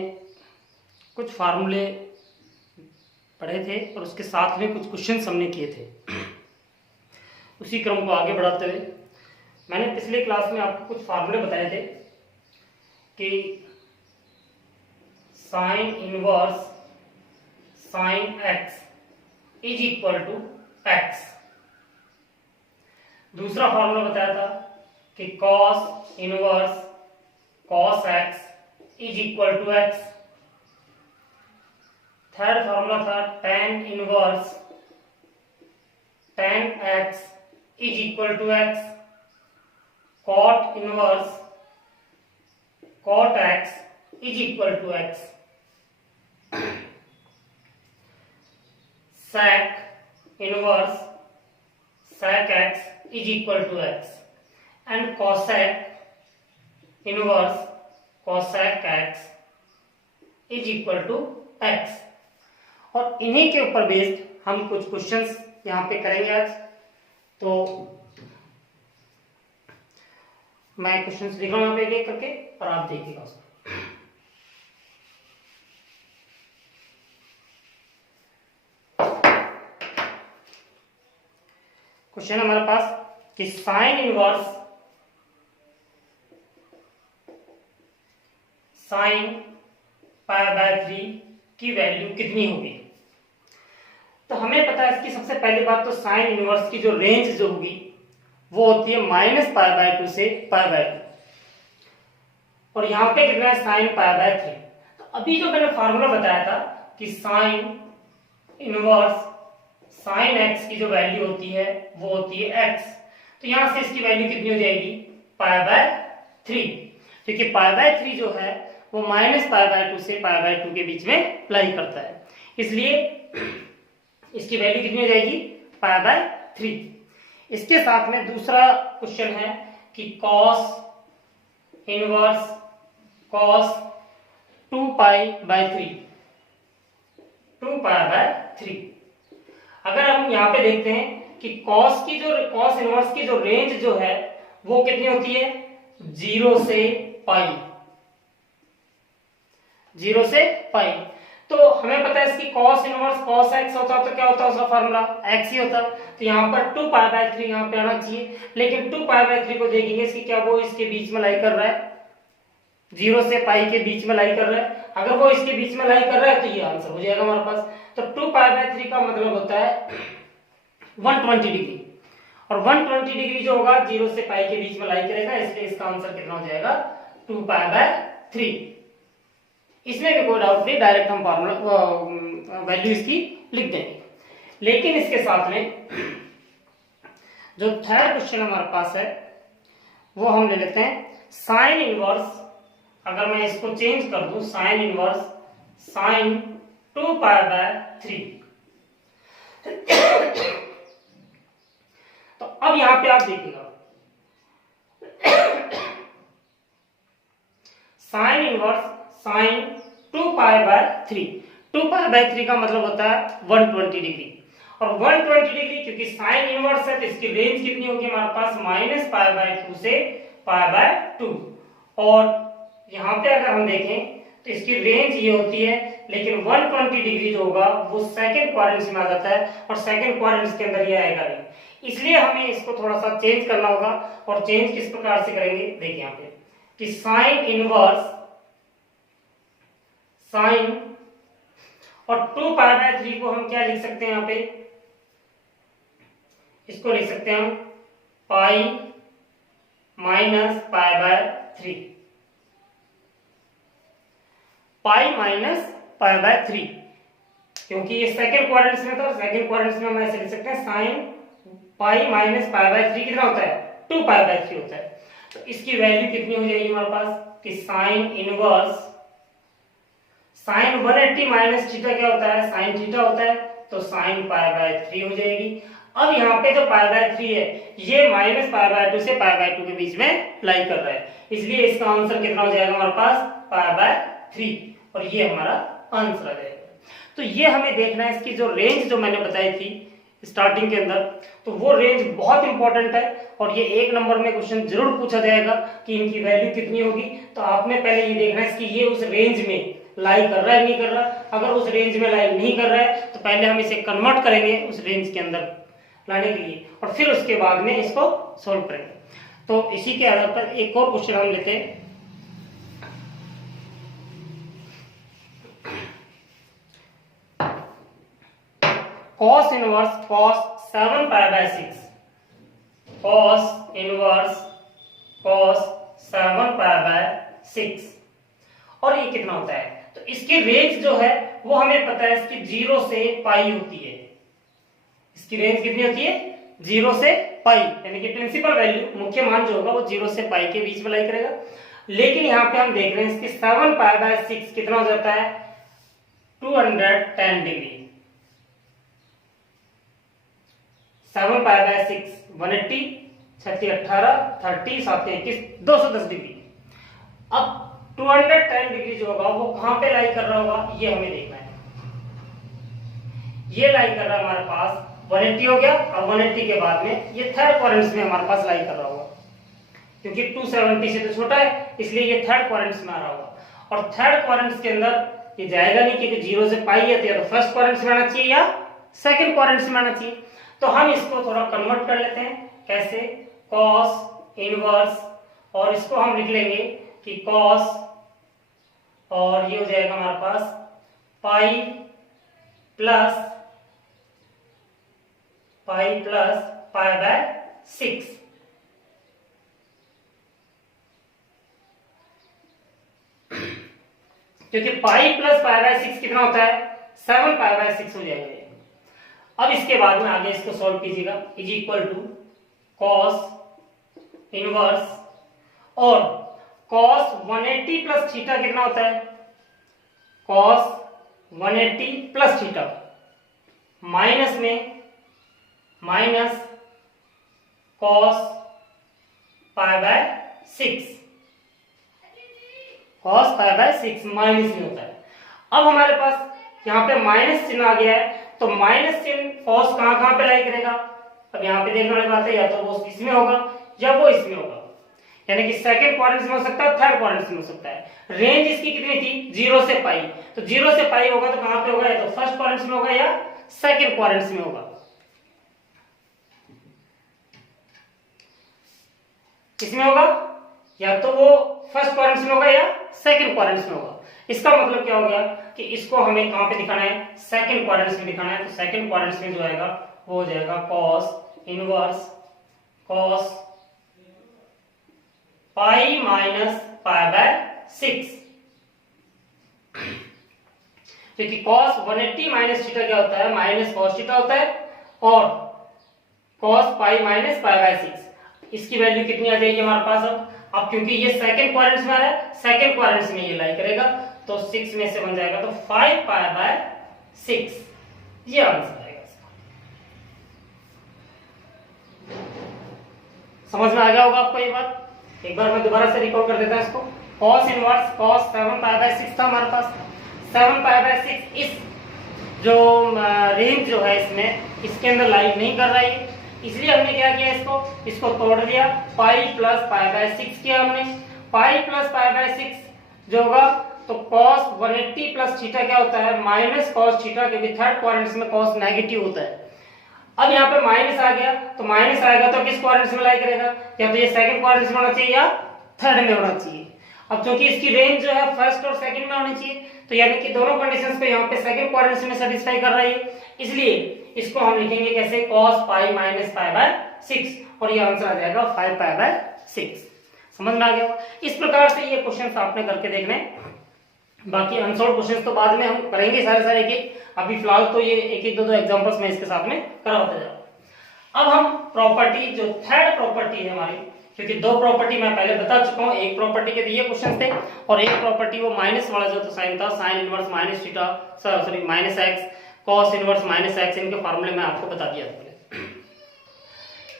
कुछ फार्मूले पढ़े थे और उसके साथ में कुछ क्वेश्चंस हमने किए थे। उसी क्रम को आगे बढ़ाते हुए मैंने पिछले क्लास में आपको कुछ फार्मूले बताए थे कि sine inverse sine x is equal to x. दूसरा फार्मूला बताया था कि cos inverse cos x is equal to x. Third formula था tan inverse tan x is equal to x। cot inverse cot x is equal to x। sec inverse sec x is equal to x and cosec inverse cosec x is equal to x। और इन्हीं के ऊपर based हम कुछ questions यहाँ पे करेंगे आज। तो मैं क्वेश्चंस लिख रहा हूँ यहाँ पे एक करके और आप देखिएगा उसको। क्वेश्चन हमारे पास कि sine inverse sine pi by 3 की वैल्यू कितनी होगी। तो हमें पता है इसकी सबसे पहली बात तो साइन इनवर्स की जो रेंज जो होगी वो होती है -π/2 से π/2, और यहाँ पे कितना है साइन π/3। तो अभी जो मैंने फार्मूला बताया था कि साइन इनवर्स साइन x की जो वैल्यू होती है वो होती है x। तो तो यहां से इसकी वैल्यू कितनी हो जाएगी, पाई बाय 3, क्योंकि पाई बाय 3 जो है वो माइनस पाई बाय 2 से पाई बाय 2 के बीच में लाई करता है, इसलिए इसकी वैल्यू कितनी हो जाएगी, पाई बाय 3। इसके साथ में दूसरा क्वेश्चन है कि cos inverse cos 2 pi by 3, 2 pi by 3। अगर हम यहाँ पे देखते हैं कि कॉस इनवर्स की जो रेंज जो है वो कितनी होती है, 0 से पाई, 0 से पाई। तो हमें पता है इसकी कॉस इनवर्स कॉस एक्स होता तो क्या होता उसका फार्मूला एक्स ही होता, तो यहाँ पर 2 पाई बाय 3 यहाँ पे आना चाहिए, लेकिन 2 पाई बाय 3 को देखेंगे इसकी क्या वो इसके बीच में लाई कर रहा है, 0 से पाई के बीच में लाई कर रहा है। अगर वो इसके बीच में लाई कर रहा है तो ये आंसर हो जाएगा हमारे पास। तो 2 पाई बाय 3 का मतलब होता है 120 डिग्री, और 120 डिग्री जो होगा 0 से पाई के बीच में लाई करेगा, इसलिए इसका आंसर कितना हो जाएगा, 2 पाई बाय 3। इसमें भी कोई डाउट नहीं, डायरेक्ट हम फॉर्मूला वैल्यू इसकी लिख देंगे। लेकिन इसके साथ में जो थर्ड क्वेश्चन हमारे पास है वो हम ले लेते हैं साइन इनवर्स। अगर मैं इसको चेंज कर दूं, sign inverse sign 2 pi by 3, तो अब यहां पे आप देखिएगा sign inverse sign 2 pi by 3, 2 pi by 3 का मतलब होता है 120 डिग्री, और 120 डिग्री क्योंकि साइन इनवर्स है तो इसकी रेंज कितनी होगी हमारे पास, माइनस पाई बाय 2 से पाई बाय 2। और यहाँ पे अगर हम देखें तो इसकी रेंज ये होती है, लेकिन 120 डिग्री जो होगा वो सेकंड क्वाड्रेंट में आ जाता है, और सेकंड क्वाड्रेंट के अंदर ये आएगा नहीं, इसलिए हमें इसको थोड़ा सा चेंज करना होगा। और चेंज किस प्रकार से करेंगे, देखिए यहाँ पे कि साइन इनवर्स साइन और 2 पाई बाय 3 को हम क्या लिख सकते हैं, यहाँ पे इसको लिख सकते हैं हम pi minus pi by 3, pi minus pi by 3, क्योंकि ये सेकंड क्वाड्रेंट में था, सेकंड क्वाड्रेंट में हम ऐसे लिख सकते हैं sine pi minus pi by 3 कितना होता है, 2 पाई बाय 3 होता है। तो इसकी वैल्यू कितनी हो जाएगी हमारे पास कि sine inverse sign 180 minus theta क्या होता है, साइन थीटा होता है, तो साइन पाई बाय 3 हो जाएगी। अब यहाँ पे जो पाई बाय 3 है ये माइनस पाई बाय 2 से पाई बाय 2 के बीच में लाई कर रहा है, इसलिए इसका आंसर कितना हो जाएगा हमारे पास, पाई बाय 3, और ये हमारा आंसर आ जाएगा। तो ये हमें देखना है इसकी जो रेंज जो मैंने बताई थी स्टार्टिंग के अंदर, तो वो रेंज बहुत इंपॉर्टेंट है, और ये 1 नंबर में क्वेश्चन जरूर पूछा जाएगा कि इनकी वैल्यू कितनी होगी। तो आपने पहले ये देखना है कि ये उस रेंज में लाई कर रहा है नहीं कर रहा। अगर उस रेंज में लाई नहीं कर रहा है तो पहले हम इसे कन्वर्ट करेंगे उस रेंज के अंदर लाने के लिए, और फिर उसके बाद में इसको सोल्व करेंगे। तो इसी के आधार पर एक और क्वेश्चन हम लेते हैं। cos inverse cos 7 pi by 6, cos inverse cos 7 pi by 6, और ये कितना होता है, तो इसकी रेंज जो है वो हमें पता है इसकी 0 से पाई होती है। इसकी रेंज कितनी होती है, 0 से पाई, यानी कि प्रिंसिपल वैल्यू मुख्य मान जो होगा वो 0 से पाई के बीच में लाई करेगा। लेकिन यहाँ पे हम देख रहे हैं इसकी 7 पाई बाय 6 कितना हो जाता है, 210 डिग्री। 7 pi by 6 180, 36 18 30 7 21 210 degree. अब 210 डिग्री जो होगा वो कहां पे लाई कर रहा होगा, ये हमें देखना है। ये लाई कर रहा है हमारे पास 180 हो गया, और 180 के बाद में ये थर्ड क्वाड्रेंट में हमारे पास लाई कर रहा होगा, क्योंकि 270 से तो छोटा है इसलिए ये थर्ड क्वाड्रेंट में आ रहा होगा। और थर्ड क्वाड्रेंट के अंदर ये जाएगा नहीं, क्योंकि 0 से पाई है तो या तो फर्स्ट क्वाड्रेंट में आना चाहिए या सेकंड क्वाड्रेंट में आना चाहिए। तो हम इसको थोड़ा कन्वर्ट कर लेते हैं, कैसे, कॉस इनवर्स, और इसको हम लिख लेंगे कि कॉस, और ये हो जाएगा हमारे पास पाई प्लस पाई बाय 6, क्योंकि पाई प्लस पाई बाय 6 कितना होता है, 7 पाई बाय 6 हो जाएगा। अब इसके बाद में आगे इसको सॉल्व कीजिएगा, is equal to cos inverse और cos 180 प्लस थीटा कितना होता है, cos 180 प्लस थीटा माइनस में minus cos pi by 6, cos pi by 6 minus में होता है। अब हमारे पास यहाँ पे माइनस चिन्ह आ गया है, तो माइनस चिन्ह cos कहाँ पे लाई करेगा, अब यहाँ पे देखने वाली बात है, या तो वो इसमें होगा या वो इसमें होगा, यानी कि सेकंड क्वाड्रेंट में हो सकता है, थर्ड क्वाड्रेंट में हो सकता है। रेंज इसकी कितनी थी, 0 से पाई, तो 0 से पाई होगा तो कहां पे होगा, या तो फर्स्ट क्वाड्रेंट में होगा या सेकंड क्वाड्रेंट में होगा। किसमें होगा, या तो वो फर्स्ट क्वाड्रेंट में होगा या सेकंड क्वाड्रेंट में होगा। इसका मतलब क्या हो गया कि इसको हमें कहां पे दिखाना है, सेकंड क्वाड्रेंट में दिखाना है, तो सेकंड क्वाड्रेंट में जो आएगा वो हो जाएगा cos inverse cos pi minus pi by 6, क्योंकि cos 180 माइनस थीटा क्या होता है, माइनस cos थीटा होता है, और cos pi minus pi by 6, इसकी वैल्यू कितनी आ जाएगी हमारे पास। अब क्योंकि ये सेकंड क्वाड्रेंट में आ रहा है, सेकंड क्वाड्रेंट में ये लाई करेगा, तो 6 में से बन जाएगा तो 5 पाई बाय 6, ये आंसर आएगा इसका। समझ में आ गया होगा आपको ये बात। एक बार मैं दोबारा से रिकॉर्ड कर देता हूं इसको। cos inverse cos 7 pi by 6 था हमारे पास, 7 पाई बाय 6 इस जो रेंज जो है इसमें इसके अंदर लाई नहीं कर रहा है, इसलिए हमने क्या किया, इसको तोड़ दिया, पाई प्लस पाई बाय 6 किया हमने। पाई प्लस पाई बाय 6 जो होगा तो cos 180 प्लस थीटा क्या होता है, माइनस cos थीटा, क्योंकि थर्ड क्वाड्रेंट में cos नेगेटिव होता है। अब यहाँ पे माइनस आ गया, तो माइनस आएगा तो किस क्वाड्रेंट में लाई करेगा, या तो ये सेकंड क्वाड्रेंट में होना चाहिए या थर्ड में होना चाहिए। अब क्योंकि इसकी रेंज जो है फर्स्ट और सेकंड में होनी चाहिए, तो यानी कि दोनों कंडीशंस पे यहाँ पे सेकंड क्वाड्रेंट में सेटिस्फाई कर रही है, इसलिए इसको हम लिखेंगे कैसे, cos pi minus pi by 6, और ये आंसर आ जाएगा 5 पाई बाय 6। समझ में आ गया। इस प्रकार से ये क्वेश्चन आपने करके देखने, बाकी अनसॉल्व क्वेश्चन तो बाद में हम करेंगे सारे एक, अभी फिलहाल तो ये एक दो एग्जांपल्स में इसके साथ में करवाते जाओ। अब हम प्रॉपर्टी, जो थर्ड प्रॉपर्टी है हमारी, क्योंकि दो प्रॉपर्टी मैं पहले बता चुका हूं, एक प्रॉपर्टी के ये क्वेश्चन थे और एक प्रॉपर्टी वो माइनस वाला जो तो साइन था, sine inverse minus theta, sorry minus x cos inverse minus x, इनके फॉर्मूले में आपको बता दिया था।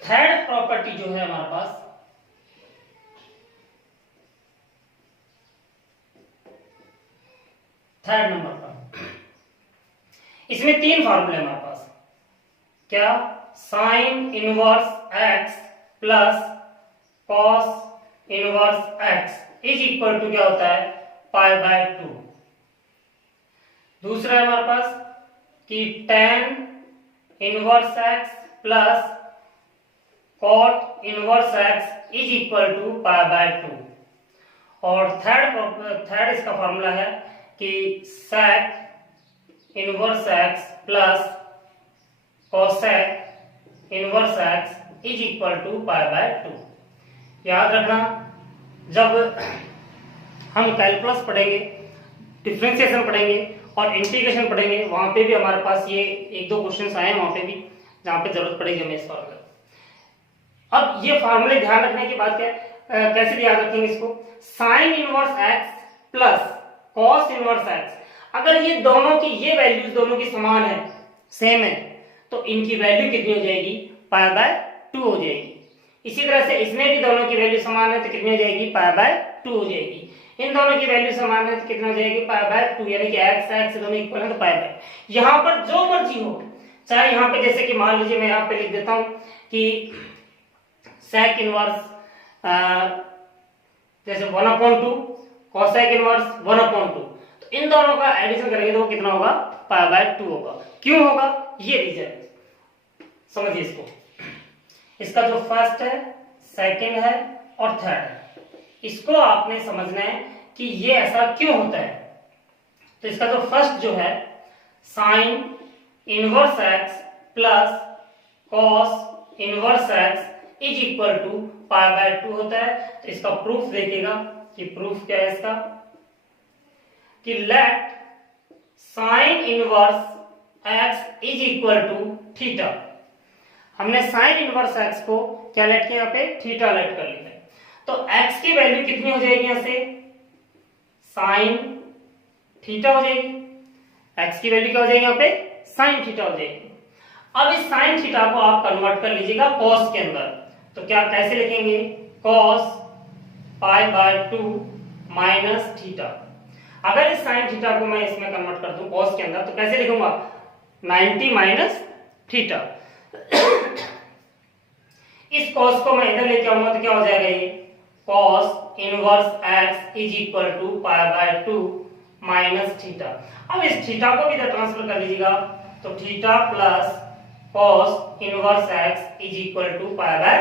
थर्ड प्रॉपर्टी जो है हमारे पास, थर्ड नंबर पर, इसमें तीन फार्मूले हमारे पास, क्या, sine inverse x plus cos inverse x is equal to क्या होता है, पाई बाय 2। दूसरा है हमारे पास कि tan inverse x plus cot inverse x is equal to pi by 2। और थर्ड इसका फॉर्मूला है कि sec inverse x plus cosec inverse x is equal to pi by 2। याद रखना, जब हम कैलकुलस पढ़ेंगे, डिफरेंशिएशन पढ़ेंगे और इंटीग्रेशन पढ़ेंगे, वहां पे भी हमारे पास ये एक दो क्वेश्चंस आए हैं, वहां पे भी जहां पे जरूरत पड़ेगी हमें इस फार्मूले। अब ये फार्मूले ध्यान रखने की बात क्या, कैसे याद रखेंगे इसको, sign inverse x plus cos inverse x, अगर ये दोनों की ये वैल्यूज दोनों की समान है, सेम है, तो इनकी वैल्यू कितनी हो जाएगी, पाई बाय 2 हो जाएगी। इसी तरह से इसमें भी दोनों की वैल्यू समान है तो कितनी हो जाएगी, पाई बाय 2 हो जाएगी। इन दोनों की वैल्यू समान है तो कितना हो जाएगी, पाई बाय 2, यानी कि एक्स एक्स दोनों इक्वल है तो पाई बाय। यहाँ पर जो मर्जी हो, चाहे यहाँ पे जैसे कि मान लीजिए मैं यहाँ पे लिख देता हूं कि सेक इनवर्स जैसे 1/2 कोसेक इनवर्स 1/2, तो इन दोनों का एडिशन करेंगे तो वो कितना होगा, पाई बाय 2 होगा। क्यों होगा, ये रीजन समझिए इसको। इसका जो फर्स्ट है, सेकंड है और थर्ड है, इसको आपने समझना है कि ये ऐसा क्यों होता है। तो इसका जो फर्स्ट जो है, sine inverse x plus cos inverse x is equal to pi by 2 होता है। तो इसका प्रूफ देखिएगा कि प्रूफ क्या है इसका, कि let sine inverse x is equal to theta. हमने साइन इनवर्स एक्स को क्या लेट किया यहाँ पे, थीटा लेट कर लिया है। तो x की वैल्यू कितनी हो जाएगी यहाँ से, साइन थीटा हो जाएगी। x की वैल्यू क्या हो जाएगी यहाँ पे, साइन थीटा हो जाएगी। अब इस साइन थीटा को आप कन्वर्ट कर लीजिएगा कॉस के अंदर, तो क्या कैसे लिखेंगे, cos pi by 2 minus theta. अगर इस साइन थीटा को मैं इसमें कन्वर्ट कर दूं कॉस के अंदर तो कैसे लिखूंगा, 90 माइनस थीटा। इस कॉस को मैं इधर लेके आऊंगा तो क्या हो जाएगा, ये cos inverse x is equal to pi by 2 minus theta. अब इस थीटा को भी इधर ट्रांसफर कर लीजिएगा, तो theta plus cos inverse x is equal to pi by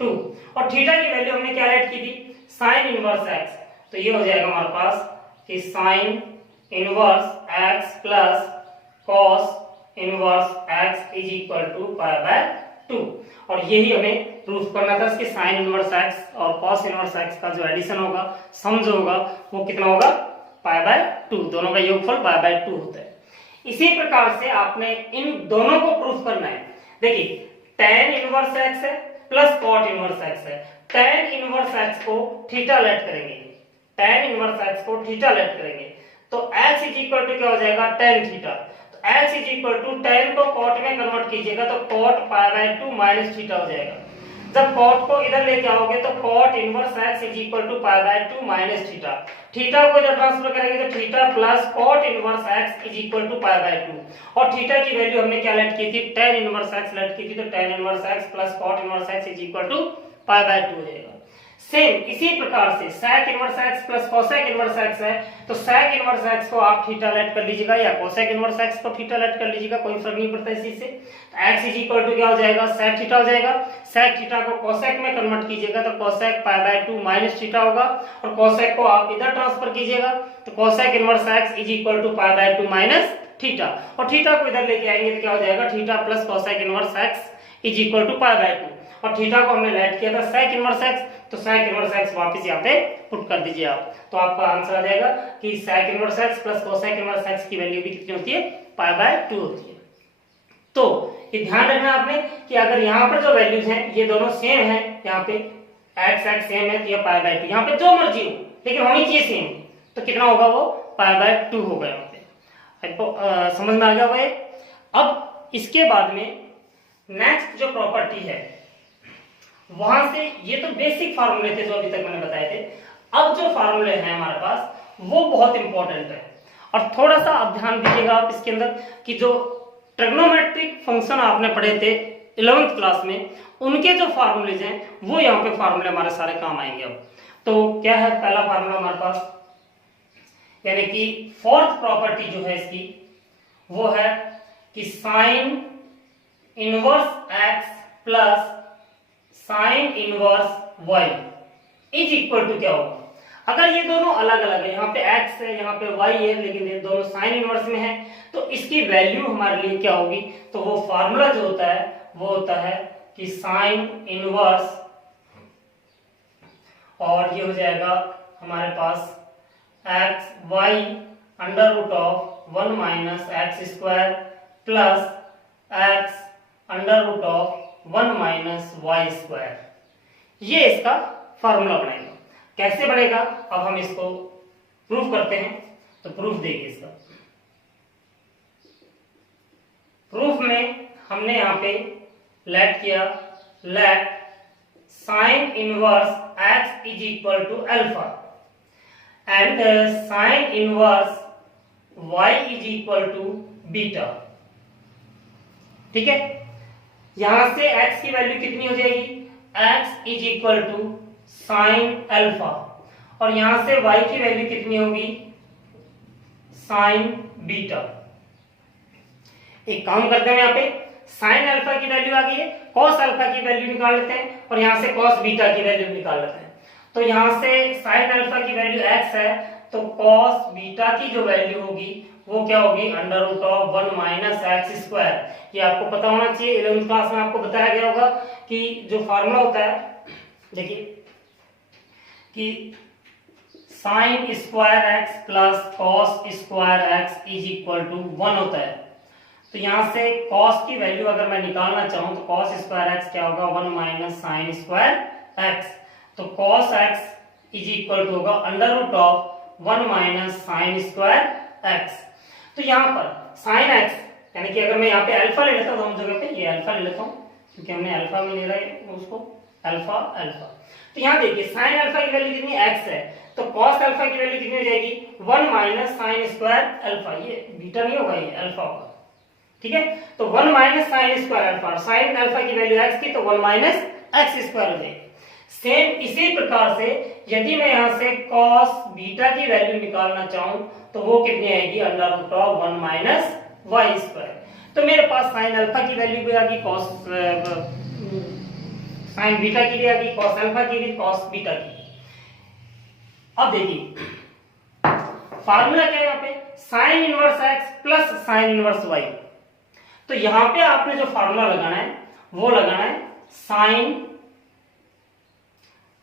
2, और थीटा की वैल्यू हमने क्या लेट की थी, साइन इनवर्स x, तो ये हो जाएगा हमारे पास कि sine inverse x plus cos inverse x is equal to pi by 2। और यही हमें प्रूफ करना था कि साइन इनवर्स x और cos इनवर्स x का जो एडिशन होगा, सम जो होगा वो कितना होगा, पाई बाय 2, दोनों का योगफल पाई बाय 2 होता है। इसी प्रकार से आपने इन दोनों को प्रूफ करना है। देखिए tan इनवर्स x है प्लस cot इनवर्स x है, tan इनवर्स x को थीटा लेट करेंगे, tan इनवर्स x को थीटा लेट करेंगे, तो x इज इक्वल टू क्या हो जाएगा, tan थीटा। तो x is equal to tan को cot में कन्वर्ट कीजिएगा तो cot pi by 2 minus theta हो जाएगा। जब cot को इधर लेके आओगे तो cot inverse x is equal to pi by 2 minus theta, theta को इधर ट्रांसफर करेंगे तो theta plus cot inverse x is equal to pi by 2, और थीटा की वैल्यू हमने क्या लेट की थी, tan इनवर्स x लेट की थी, तो tan inverse x plus cot inverse x is equal to pi by 2 हो जाएगा। सेम इसी प्रकार से sec inverse x plus cosec inverse x है, तो sec इनवर्स x को आप थीटा लेट कर लीजिएगा या cosec इनवर्स x को थीटा लेट कर लीजिएगा, कोई फर्क नहीं पड़ता इसी से। तो x इज इक्वल टू क्या हो जाएगा, sec थीटा हो जाएगा। sec थीटा को cosec में कन्वर्ट कीजिएगा तो cosec pi by 2 minus theta होगा, और cosec को आप इधर ट्रांसफर कीजिएगा तो cosec inverse x is equal to pi by 2 minus theta, और थीटा को इधर लेके आएंगे तो क्या हो जाएगा, theta plus cosec inverse x is equal to pi by 2, और थीटा को हमने लेट किया था sec इनवर्स x, तो sec इनवर्स x वापस यहाँ पे पुट कर दीजिए आप, तो आपका आंसर आ जाएगा कि sec inverse x plus cosec inverse x की वैल्यू भी कितनी होती है, पाई बाय 2 होती है। तो ये ध्यान रखना आपने कि अगर यहाँ पर जो वैल्यूज हैं ये दोनों सेम है, यहाँ पे x सेम है तो ये पाई बाय 2, यहाँ पे जो मर्जी हो लेकिन होनी चाहिए सेम, तो कितना होगा वो पाई बाय 2 होगा यहाँ पे। समझ में आ गया वो। अब इसके बाद में नेक्स्ट जो प्रॉपर्टी है वहां से, ये तो बेसिक फार्मूले थे जो अभी तक मैंने बताए थे, अब जो फार्मूले हैं हमारे पास वो बहुत इंपॉर्टेंट है, और थोड़ा सा अब ध्यान दीजिएगा आप इसके अंदर कि जो ट्रिग्नोमेट्रिक फंक्शन आपने पढ़े थे 11th क्लास में, उनके जो फार्मूलेज हैं वो यहाँ पे फार्मूले हमारे सारे काम आएंगे। अब तो क्या है पहला फार्मूला हमारे पास, यानी कि फोर्थ प्रॉपर्टी जो है इसकी वो है कि sine inverse x plus sine inverse y is equal to क्या होगा, अगर ये दोनों अलग अलग है, यहाँ पे x है यहाँ पे y है, लेकिन ये दोनों साइन इनवर्स में है, तो इसकी वैल्यू हमारे लिए क्या होगी, तो वो फार्मूला जो होता है वो होता है कि साइन इनवर्स, और ये हो जाएगा हमारे पास x y under root of 1 minus x square plus x under root of 1 minus Y square, ये इसका फार्मूला बनेगा। कैसे बनेगा अब हम इसको प्रूफ करते हैं, तो प्रूफ देखिए इसका। प्रूफ में हमने यहाँ पे लेट किया, let sine inverse x is equal to alpha and sine inverse y is equal to beta. ठीक है, यहां से x की वैल्यू कितनी हो जाएगी, x is equal to sine alpha, और यहां से y की वैल्यू कितनी होगी, साइन बीटा। एक काम करते हैं, यहाँ पे साइन अल्फा की वैल्यू आ गई है, कॉस अल्फा की वैल्यू निकाल लेते हैं, और यहां से कॉस बीटा की वैल्यू निकाल लेते हैं। तो यहां से साइन अल्फा की वैल्यू x है, तो कॉस बीटा की जो वैल्यू होगी वो क्या होगी, under root of 1 minus x square. ये आपको पता होना चाहिए, 11th क्लास में आपको बताया गया होगा कि जो फार्मूला होता है, देखिए कि sine square x plus cos square x is equal to 1 होता है। तो यहाँ से cos की वैल्यू अगर मैं निकालना चाहूं तो cos स्क्वायर एक्स क्या होगा 1 माइनस साइन स्क्वायर एक्स। तो cos x is equal to होगा under root of 1 minus sine square X. तो यहाँ पर साइन एक्स यानी कि अगर मैं यहाँ पे अल्फा ले लेता हूँ दोनों जगह पे, ये अल्फा ले लेता हूँ क्योंकि हमने अल्फा में ले रहा है उसको, अल्फा अल्फा। तो यहाँ देखिए साइन अल्फा की वैल्यू कितनी एक्स है, तो cos अल्फा की वैल्यू कितनी हो जाएगी 1 माइनस साइन स्क्वायर अल्फा, ये बीटा नहीं होगा ये अल्फा होगा, ठीक है। तो 1 minus sine square alpha, sign alpha की वैल्यू एक्स की तो 1 माइनस एक्स स्क्वायर हो जाएगी। सेम इसी प्रकार से यदि मैं यहाँ से cos बीटा की वैल्यू निकालना चाहूं तो वो कितनी आएगी under root of 1 minus Y square. तो मेरे पास साइन अल्फा की वैल्यू भी आ गई, cos साइन बीटा की भी आ गई, cos अल्फा की भी, cos बीटा की। अब देखिए फार्मूला क्या है यहाँ पे, sine inverse x plus sine inverse y. तो यहाँ पे आपने जो फार्मूला लगाना है वो लगाना है साइन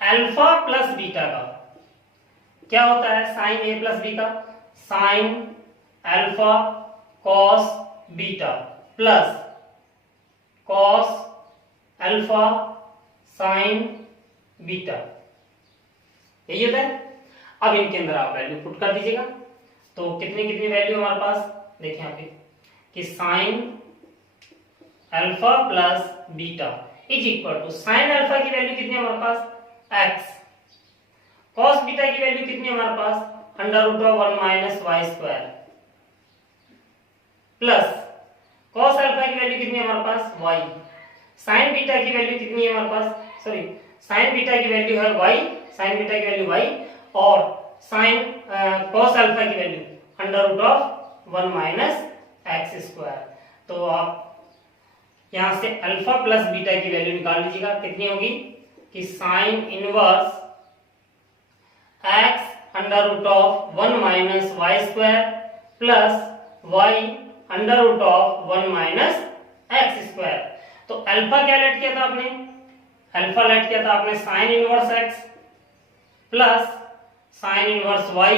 अल्फा प्लस बीटा का। क्या होता है साइन ए प्लस बी का, sine alpha cos beta plus cos alpha sine beta, यही होता है। अब इनके अंदर आप वैल्यू पुट कर दीजिएगा, तो कितनी कितनी वैल्यू हमारे पास देखिए यहाँ पे कि sine alpha plus beta is equal to sine alpha की वैल्यू कितनी है हमारे पास x, cos बीटा की वैल्यू कितनी है हमारे पास under root of 1 minus Y square plus cos alpha की वैल्यू कितनी है हमारे पास y, साइन बीटा की वैल्यू कितनी है हमारे पास, सॉरी साइन बीटा की वैल्यू है y, साइन बीटा की वैल्यू y और साइन cos अल्फा की value under root of 1 minus x square. तो आप यहां से अल्फा प्लस बीटा की वैल्यू निकाल लीजिएगा, कितनी होगी कि sine inverse x under root of 1 minus Y square plus y under root of 1 minus x square. तो अल्फा क्या लेट किया था आपने, अल्फा लेट किया था आपने sine inverse x plus sine inverse y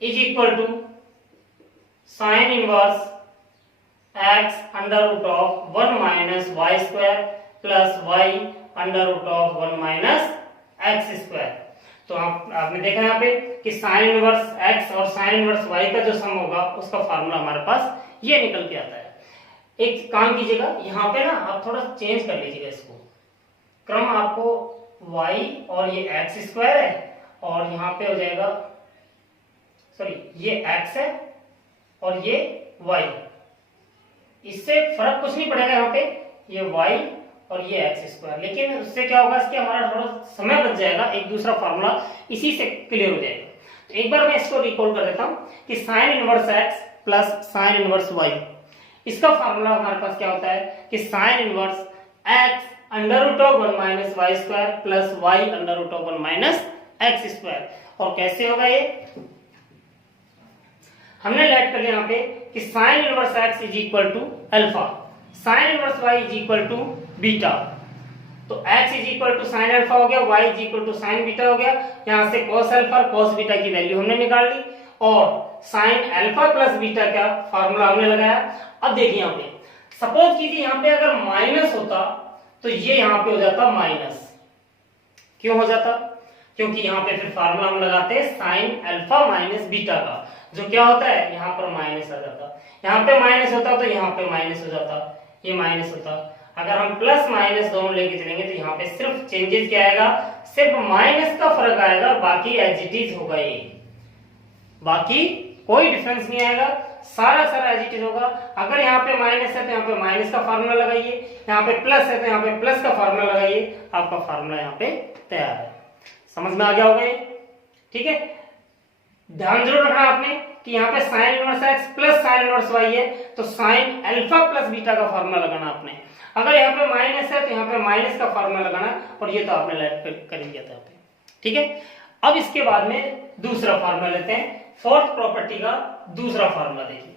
is equal to sine inverse x under root of 1 minus Y square plus y under root of 1 minus x square. तो आपने देखा यहाँ पे कि साइन इनवर्स x और साइन इनवर्स y का जो सम होगा उसका फार्मूला हमारे पास ये निकल के आता है। एक काम कीजिएगा यहाँ पे ना आप थोड़ा चेंज कर लीजिएगा इसको, क्रम आपको y और ये x स्क्वायर है और यहाँ पे हो जाएगा, सॉरी ये x है और ये y, इससे फर्क कुछ नहीं पड़ेगा यहाँ पे ये y और ये एक्स स्क्वायर, लेकिन उससे क्या होगा इसके हमारा थोड़ा समय बच जाएगा, एक दूसरा फार्मूला इसी से क्लियर हो जाएगा। तो एक बार मैं इसको रिकॉल कर देता हूँ कि sine inverse x plus sine inverse y, इसका फार्मूला हमारे पास क्या होता है कि sine inverse x under root of 1 minus Y square plus y under root of 1 minus x square. और कैसे होगा ये, हमने लेट कर लिया यहाँ पे कि sine inverse x is equal to alpha, sine inverse y is equal to beta. तो x is equal to sine alpha हो गया, y is equal to sine beta हो गया। यहाँ से cos अल्फा cos बीटा की वैल्यू हमने निकाल ली और साइन अल्फा प्लस बीटा का फार्मूला हमने लगाया। अब देखिए यहाँ पे सपोज कीजिए यहाँ पे अगर माइनस होता तो ये यहाँ पे हो जाता माइनस, क्यों हो जाता, क्योंकि यहाँ पे फिर फार्मूला हम लगाते हैं साइन अल्फा माइनस बीटा का, जो क्या होता है यहाँ पर माइनस आ जाता, यहाँ पे माइनस होता तो यहाँ पे माइनस हो जाता, ये माइनस होता। अगर हम प्लस माइनस दोनों लेके चलेंगे तो यहाँ पे सिर्फ चेंजेस क्या आएगा, सिर्फ माइनस का फर्क आएगा, बाकी एज इट इज होगा, ये बाकी कोई डिफरेंस नहीं आएगा, सारा एज इट इज होगा। अगर यहाँ पे माइनस है तो यहाँ पे माइनस का फार्मूला लगाइए, यहाँ पे प्लस है तो यहाँ पे प्लस का फार्मूला लगाइए, आपका फार्मूला यहाँ पे तैयार है। समझ में आ गया होगा ये, ठीक है। ध्यान जरूर रखना आपने कि यहाँ पे sine inverse x plus sine inverse y है तो साइन अल्फा प्लस बीटा का फार्मूला लगाना आपने। अगर यहाँ पे माइनस है तो यहाँ पे माइनस का फार्मूला लगाना, और ये तो आपने लेट कर दिया था, ठीक है। अब इसके बाद में दूसरा फार्मूला लेते हैं, फोर्थ प्रॉपर्टी का दूसरा फार्मूला देखिए।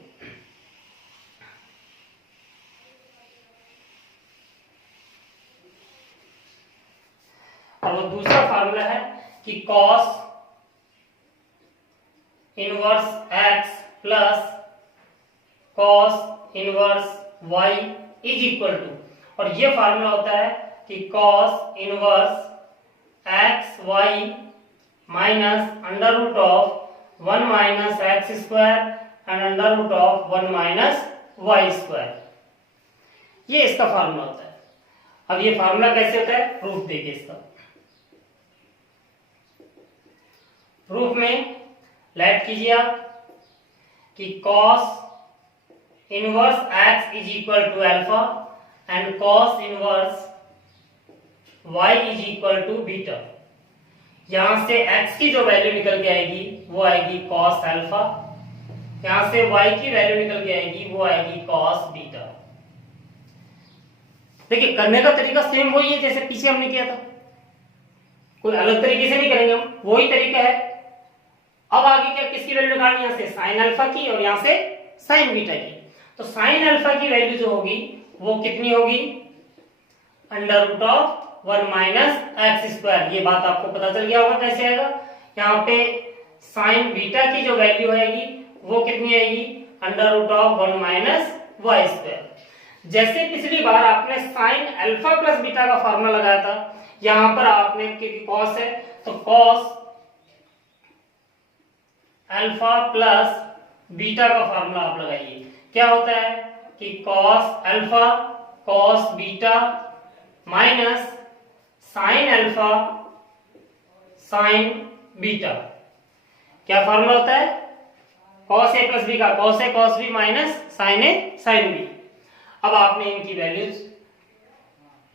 और वो दूसरा फार्मूला है कि cos inverse x plus cos inverse y is equal to, और ये फार्मूला होता है कि cos inverse x y minus under root of 1 minus x square and under root of 1 minus Y square, ये इसका फार्मूला होता है। अब ये फार्मूला कैसे होता है, प्रूफ देखिए इसका। प्रूफ में लेट कीजिए आप कि cos inverse x is equal to alpha and cos inverse y is equal to beta. यहां से x की जो वैल्यू निकल के आएगी वो आएगी कॉस अल्फा, यहां से y की वैल्यू निकल के आएगी वो आएगी कॉस बीटा। देखिए करने का तरीका सेम वही है जैसे पीछे हमने किया था, कोई अलग तरीके से नहीं करेंगे हम, वही तरीका है। अब आगे क्या, किसकी वैल्यू निकालनी, यहां से साइन अल्फा की और यहां से साइन बीटा की। तो साइन अल्फा की वैल्यू जो होगी वो कितनी होगी, under root of 1 minus x square. ये बात आपको पता चल गया होगा कैसे आएगा। यहाँ पे साइन बीटा की जो वैल्यू आएगी वो कितनी आएगी, under root of 1 minus Y square. जैसे पिछली बार आपने साइन अल्फा प्लस बीटा का फॉर्मूला लगाया था, यहां पर आपने क्योंकि कॉस है तो कॉस अल्फा प्लस बीटा का फॉर्मूला आप लगाइए। क्या होता है कि cos alpha cos beta minus sine alpha sine beta. क्या फॉर्मूला होता है, कॉस ए प्लस बी का cos A cos B minus sine A sine B. अब आपने इनकी वैल्यूज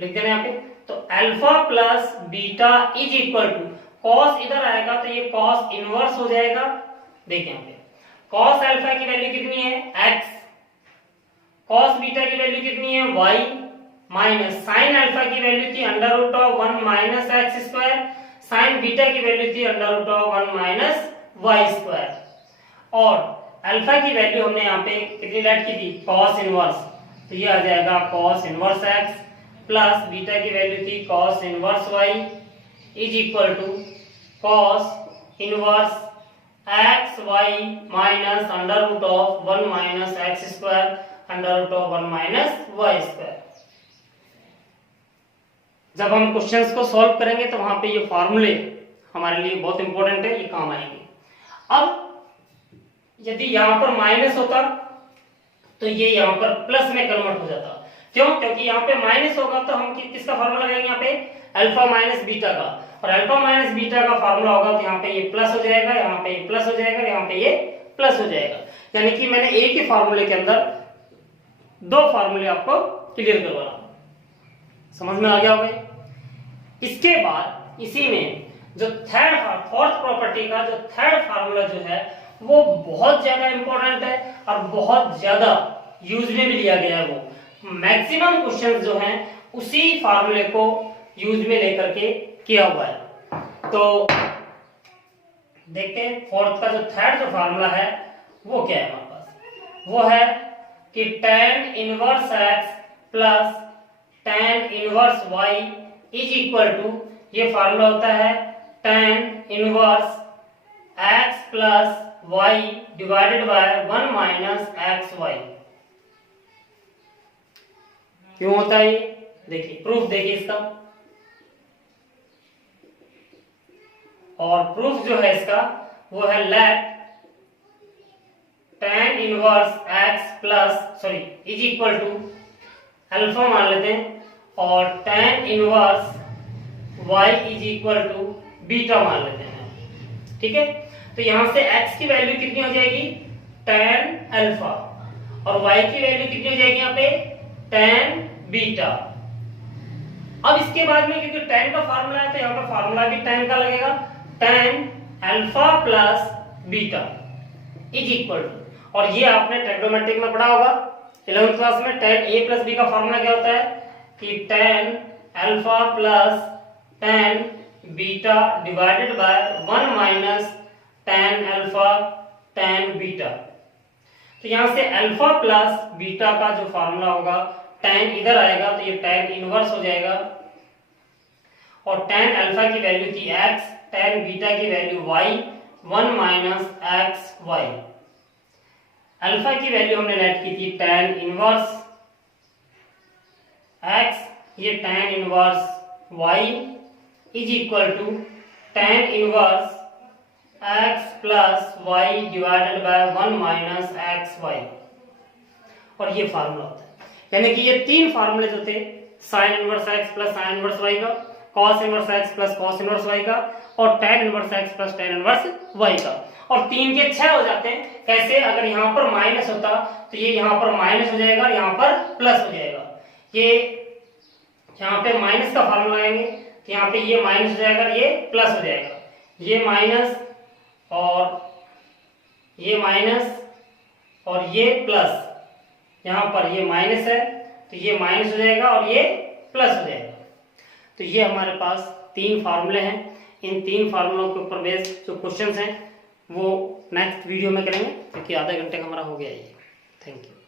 लिख देना यहाँ पे। तो alpha plus beta is equal to, cos इधर आएगा तो ये कॉस इनवर्स हो जाएगा। देखिए यहाँ पे कॉस अल्फा की वैल्यू कितनी है x, कॉस बीटा की वैल्यू कितनी है y, माइनस साइन अल्फा की वैल्यू थी under root of 1 minus x square, sine beta की वैल्यू थी under root of 1 minus Y square, और अल्फा की वैल्यू हमने यहाँ पे कितनी लेट की थी, कॉस इनवर्स, तो ये आ जाएगा cos inverse x plus beta की वैल्यू थी cos inverse y is equal to cos inverse x y minus under root of 1 minus x square under root of 1 minus Y square. जब हम questions को solve करेंगे तो वहां पे ये फॉर्मूले हमारे लिए बहुत इंपॉर्टेंट है, ये काम आएंगे। अब यदि यहां पर माइनस होता तो ये यहां पर प्लस में कन्वर्ट हो जाता। क्यों, क्योंकि यहाँ पे माइनस होगा तो हम किसका फॉर्मूला लगाएंगे, यहाँ पे अल्फा माइनस बीटा का, और अल्फा माइनस बीटा का फॉर्मूला होगा तो यहाँ पे ये प्लस हो जाएगा, यहाँ पे ये प्लस हो जाएगा, यहाँ पे ये प्लस हो जाएगा। यानी कि मैंने एक ही फॉर्मूले के अंदर दो फॉर्मूले आपको क्लियर करवा रहा हूं, समझ में आ गया होगा। इसके बाद इसी में जो फोर्थ प्रॉपर्टी का जो थर्ड फार्मूला जो है वो बहुत ज्यादा इंपॉर्टेंट है और बहुत ज्यादा यूज में भी लिया गया है। वो मैक्सिमम क्वेश्चन जो हैं उसी फार्मूले को यूज में लेकर के किया हुआ है। तो देखते हैं फोर्थ का जो थर्ड जो फार्मूला है वो क्या है हमारे पास, वो है कि tan inverse x plus tan inverse y is equal to, ये फार्मूला होता है tan inverse x plus y divided by 1 minus xy। क्यों होता है ये, देखिए प्रूफ देखिए इसका, और प्रूफ जो है इसका वो है let tan inverse x plus is equal to alpha मान लेते हैं, और tan inverse y is equal to beta मान लेते हैं। ठीक है, तो यहां से x की वैल्यू कितनी हो जाएगी, tan अल्फा, और y की वैल्यू कितनी हो जाएगी यहाँ पे tan बीटा। अब इसके बाद में क्योंकि tan का फार्मूला है तो यहाँ पर फार्मूला भी tan का लगेगा, tan alpha plus beta is equal to, और ये आपने ट्रिग्नोमेट्रिक में पढ़ा होगा 11th क्लास में, tan a प्लस b का फार्मूला क्या होता है कि tan alpha plus tan beta divided by 1 minus tan alpha tan beta. तो यहां से अल्फा प्लस बीटा का जो फार्मूला होगा tan इधर आएगा तो ये tan इनवर्स हो जाएगा, और tan अल्फा की वैल्यू थी x, tan बीटा की value y, 1 minus x y. Alpha की वैल्यू हमने लेट की थी tan इनवर्स x, ये tan inverse y is equal to tan inverse x plus y divided by 1 minus x y, और ये formula होता है। यानी कि ये तीन फार्मूले जो थे, sign inverse x plus sine inverse y का, cos inverse x plus cos inverse y का, और tan inverse x plus tan inverse y का, और तीन के 6 हो जाते हैं। कैसे? अगर यहाँ पर माइनस होता तो ये यहाँ पर माइनस हो जाएगा और यहाँ पर प्लस हो जाएगा। ये यहाँ पे माइनस का फार्मूला लगाएंगे तो यहाँ पे ये माइनस हो जाएगा, ये प्लस हो जाएगा। ये माइनस और ये माइनस और ये प्लस, यहाँ पर ये माइनस है तो ये माइनस हो जाएगा और ये प्लस हो जाएगा। तो ये हमारे पास तीन फार्मूले हैं। इन तीन फार्मूलों के ऊपर बेस्ड जो क्वेश्चंस हैं वो नेक्स्ट वीडियो में करेंगे, क्योंकि आधे घंटे का हमारा हो गया ये। Thank you.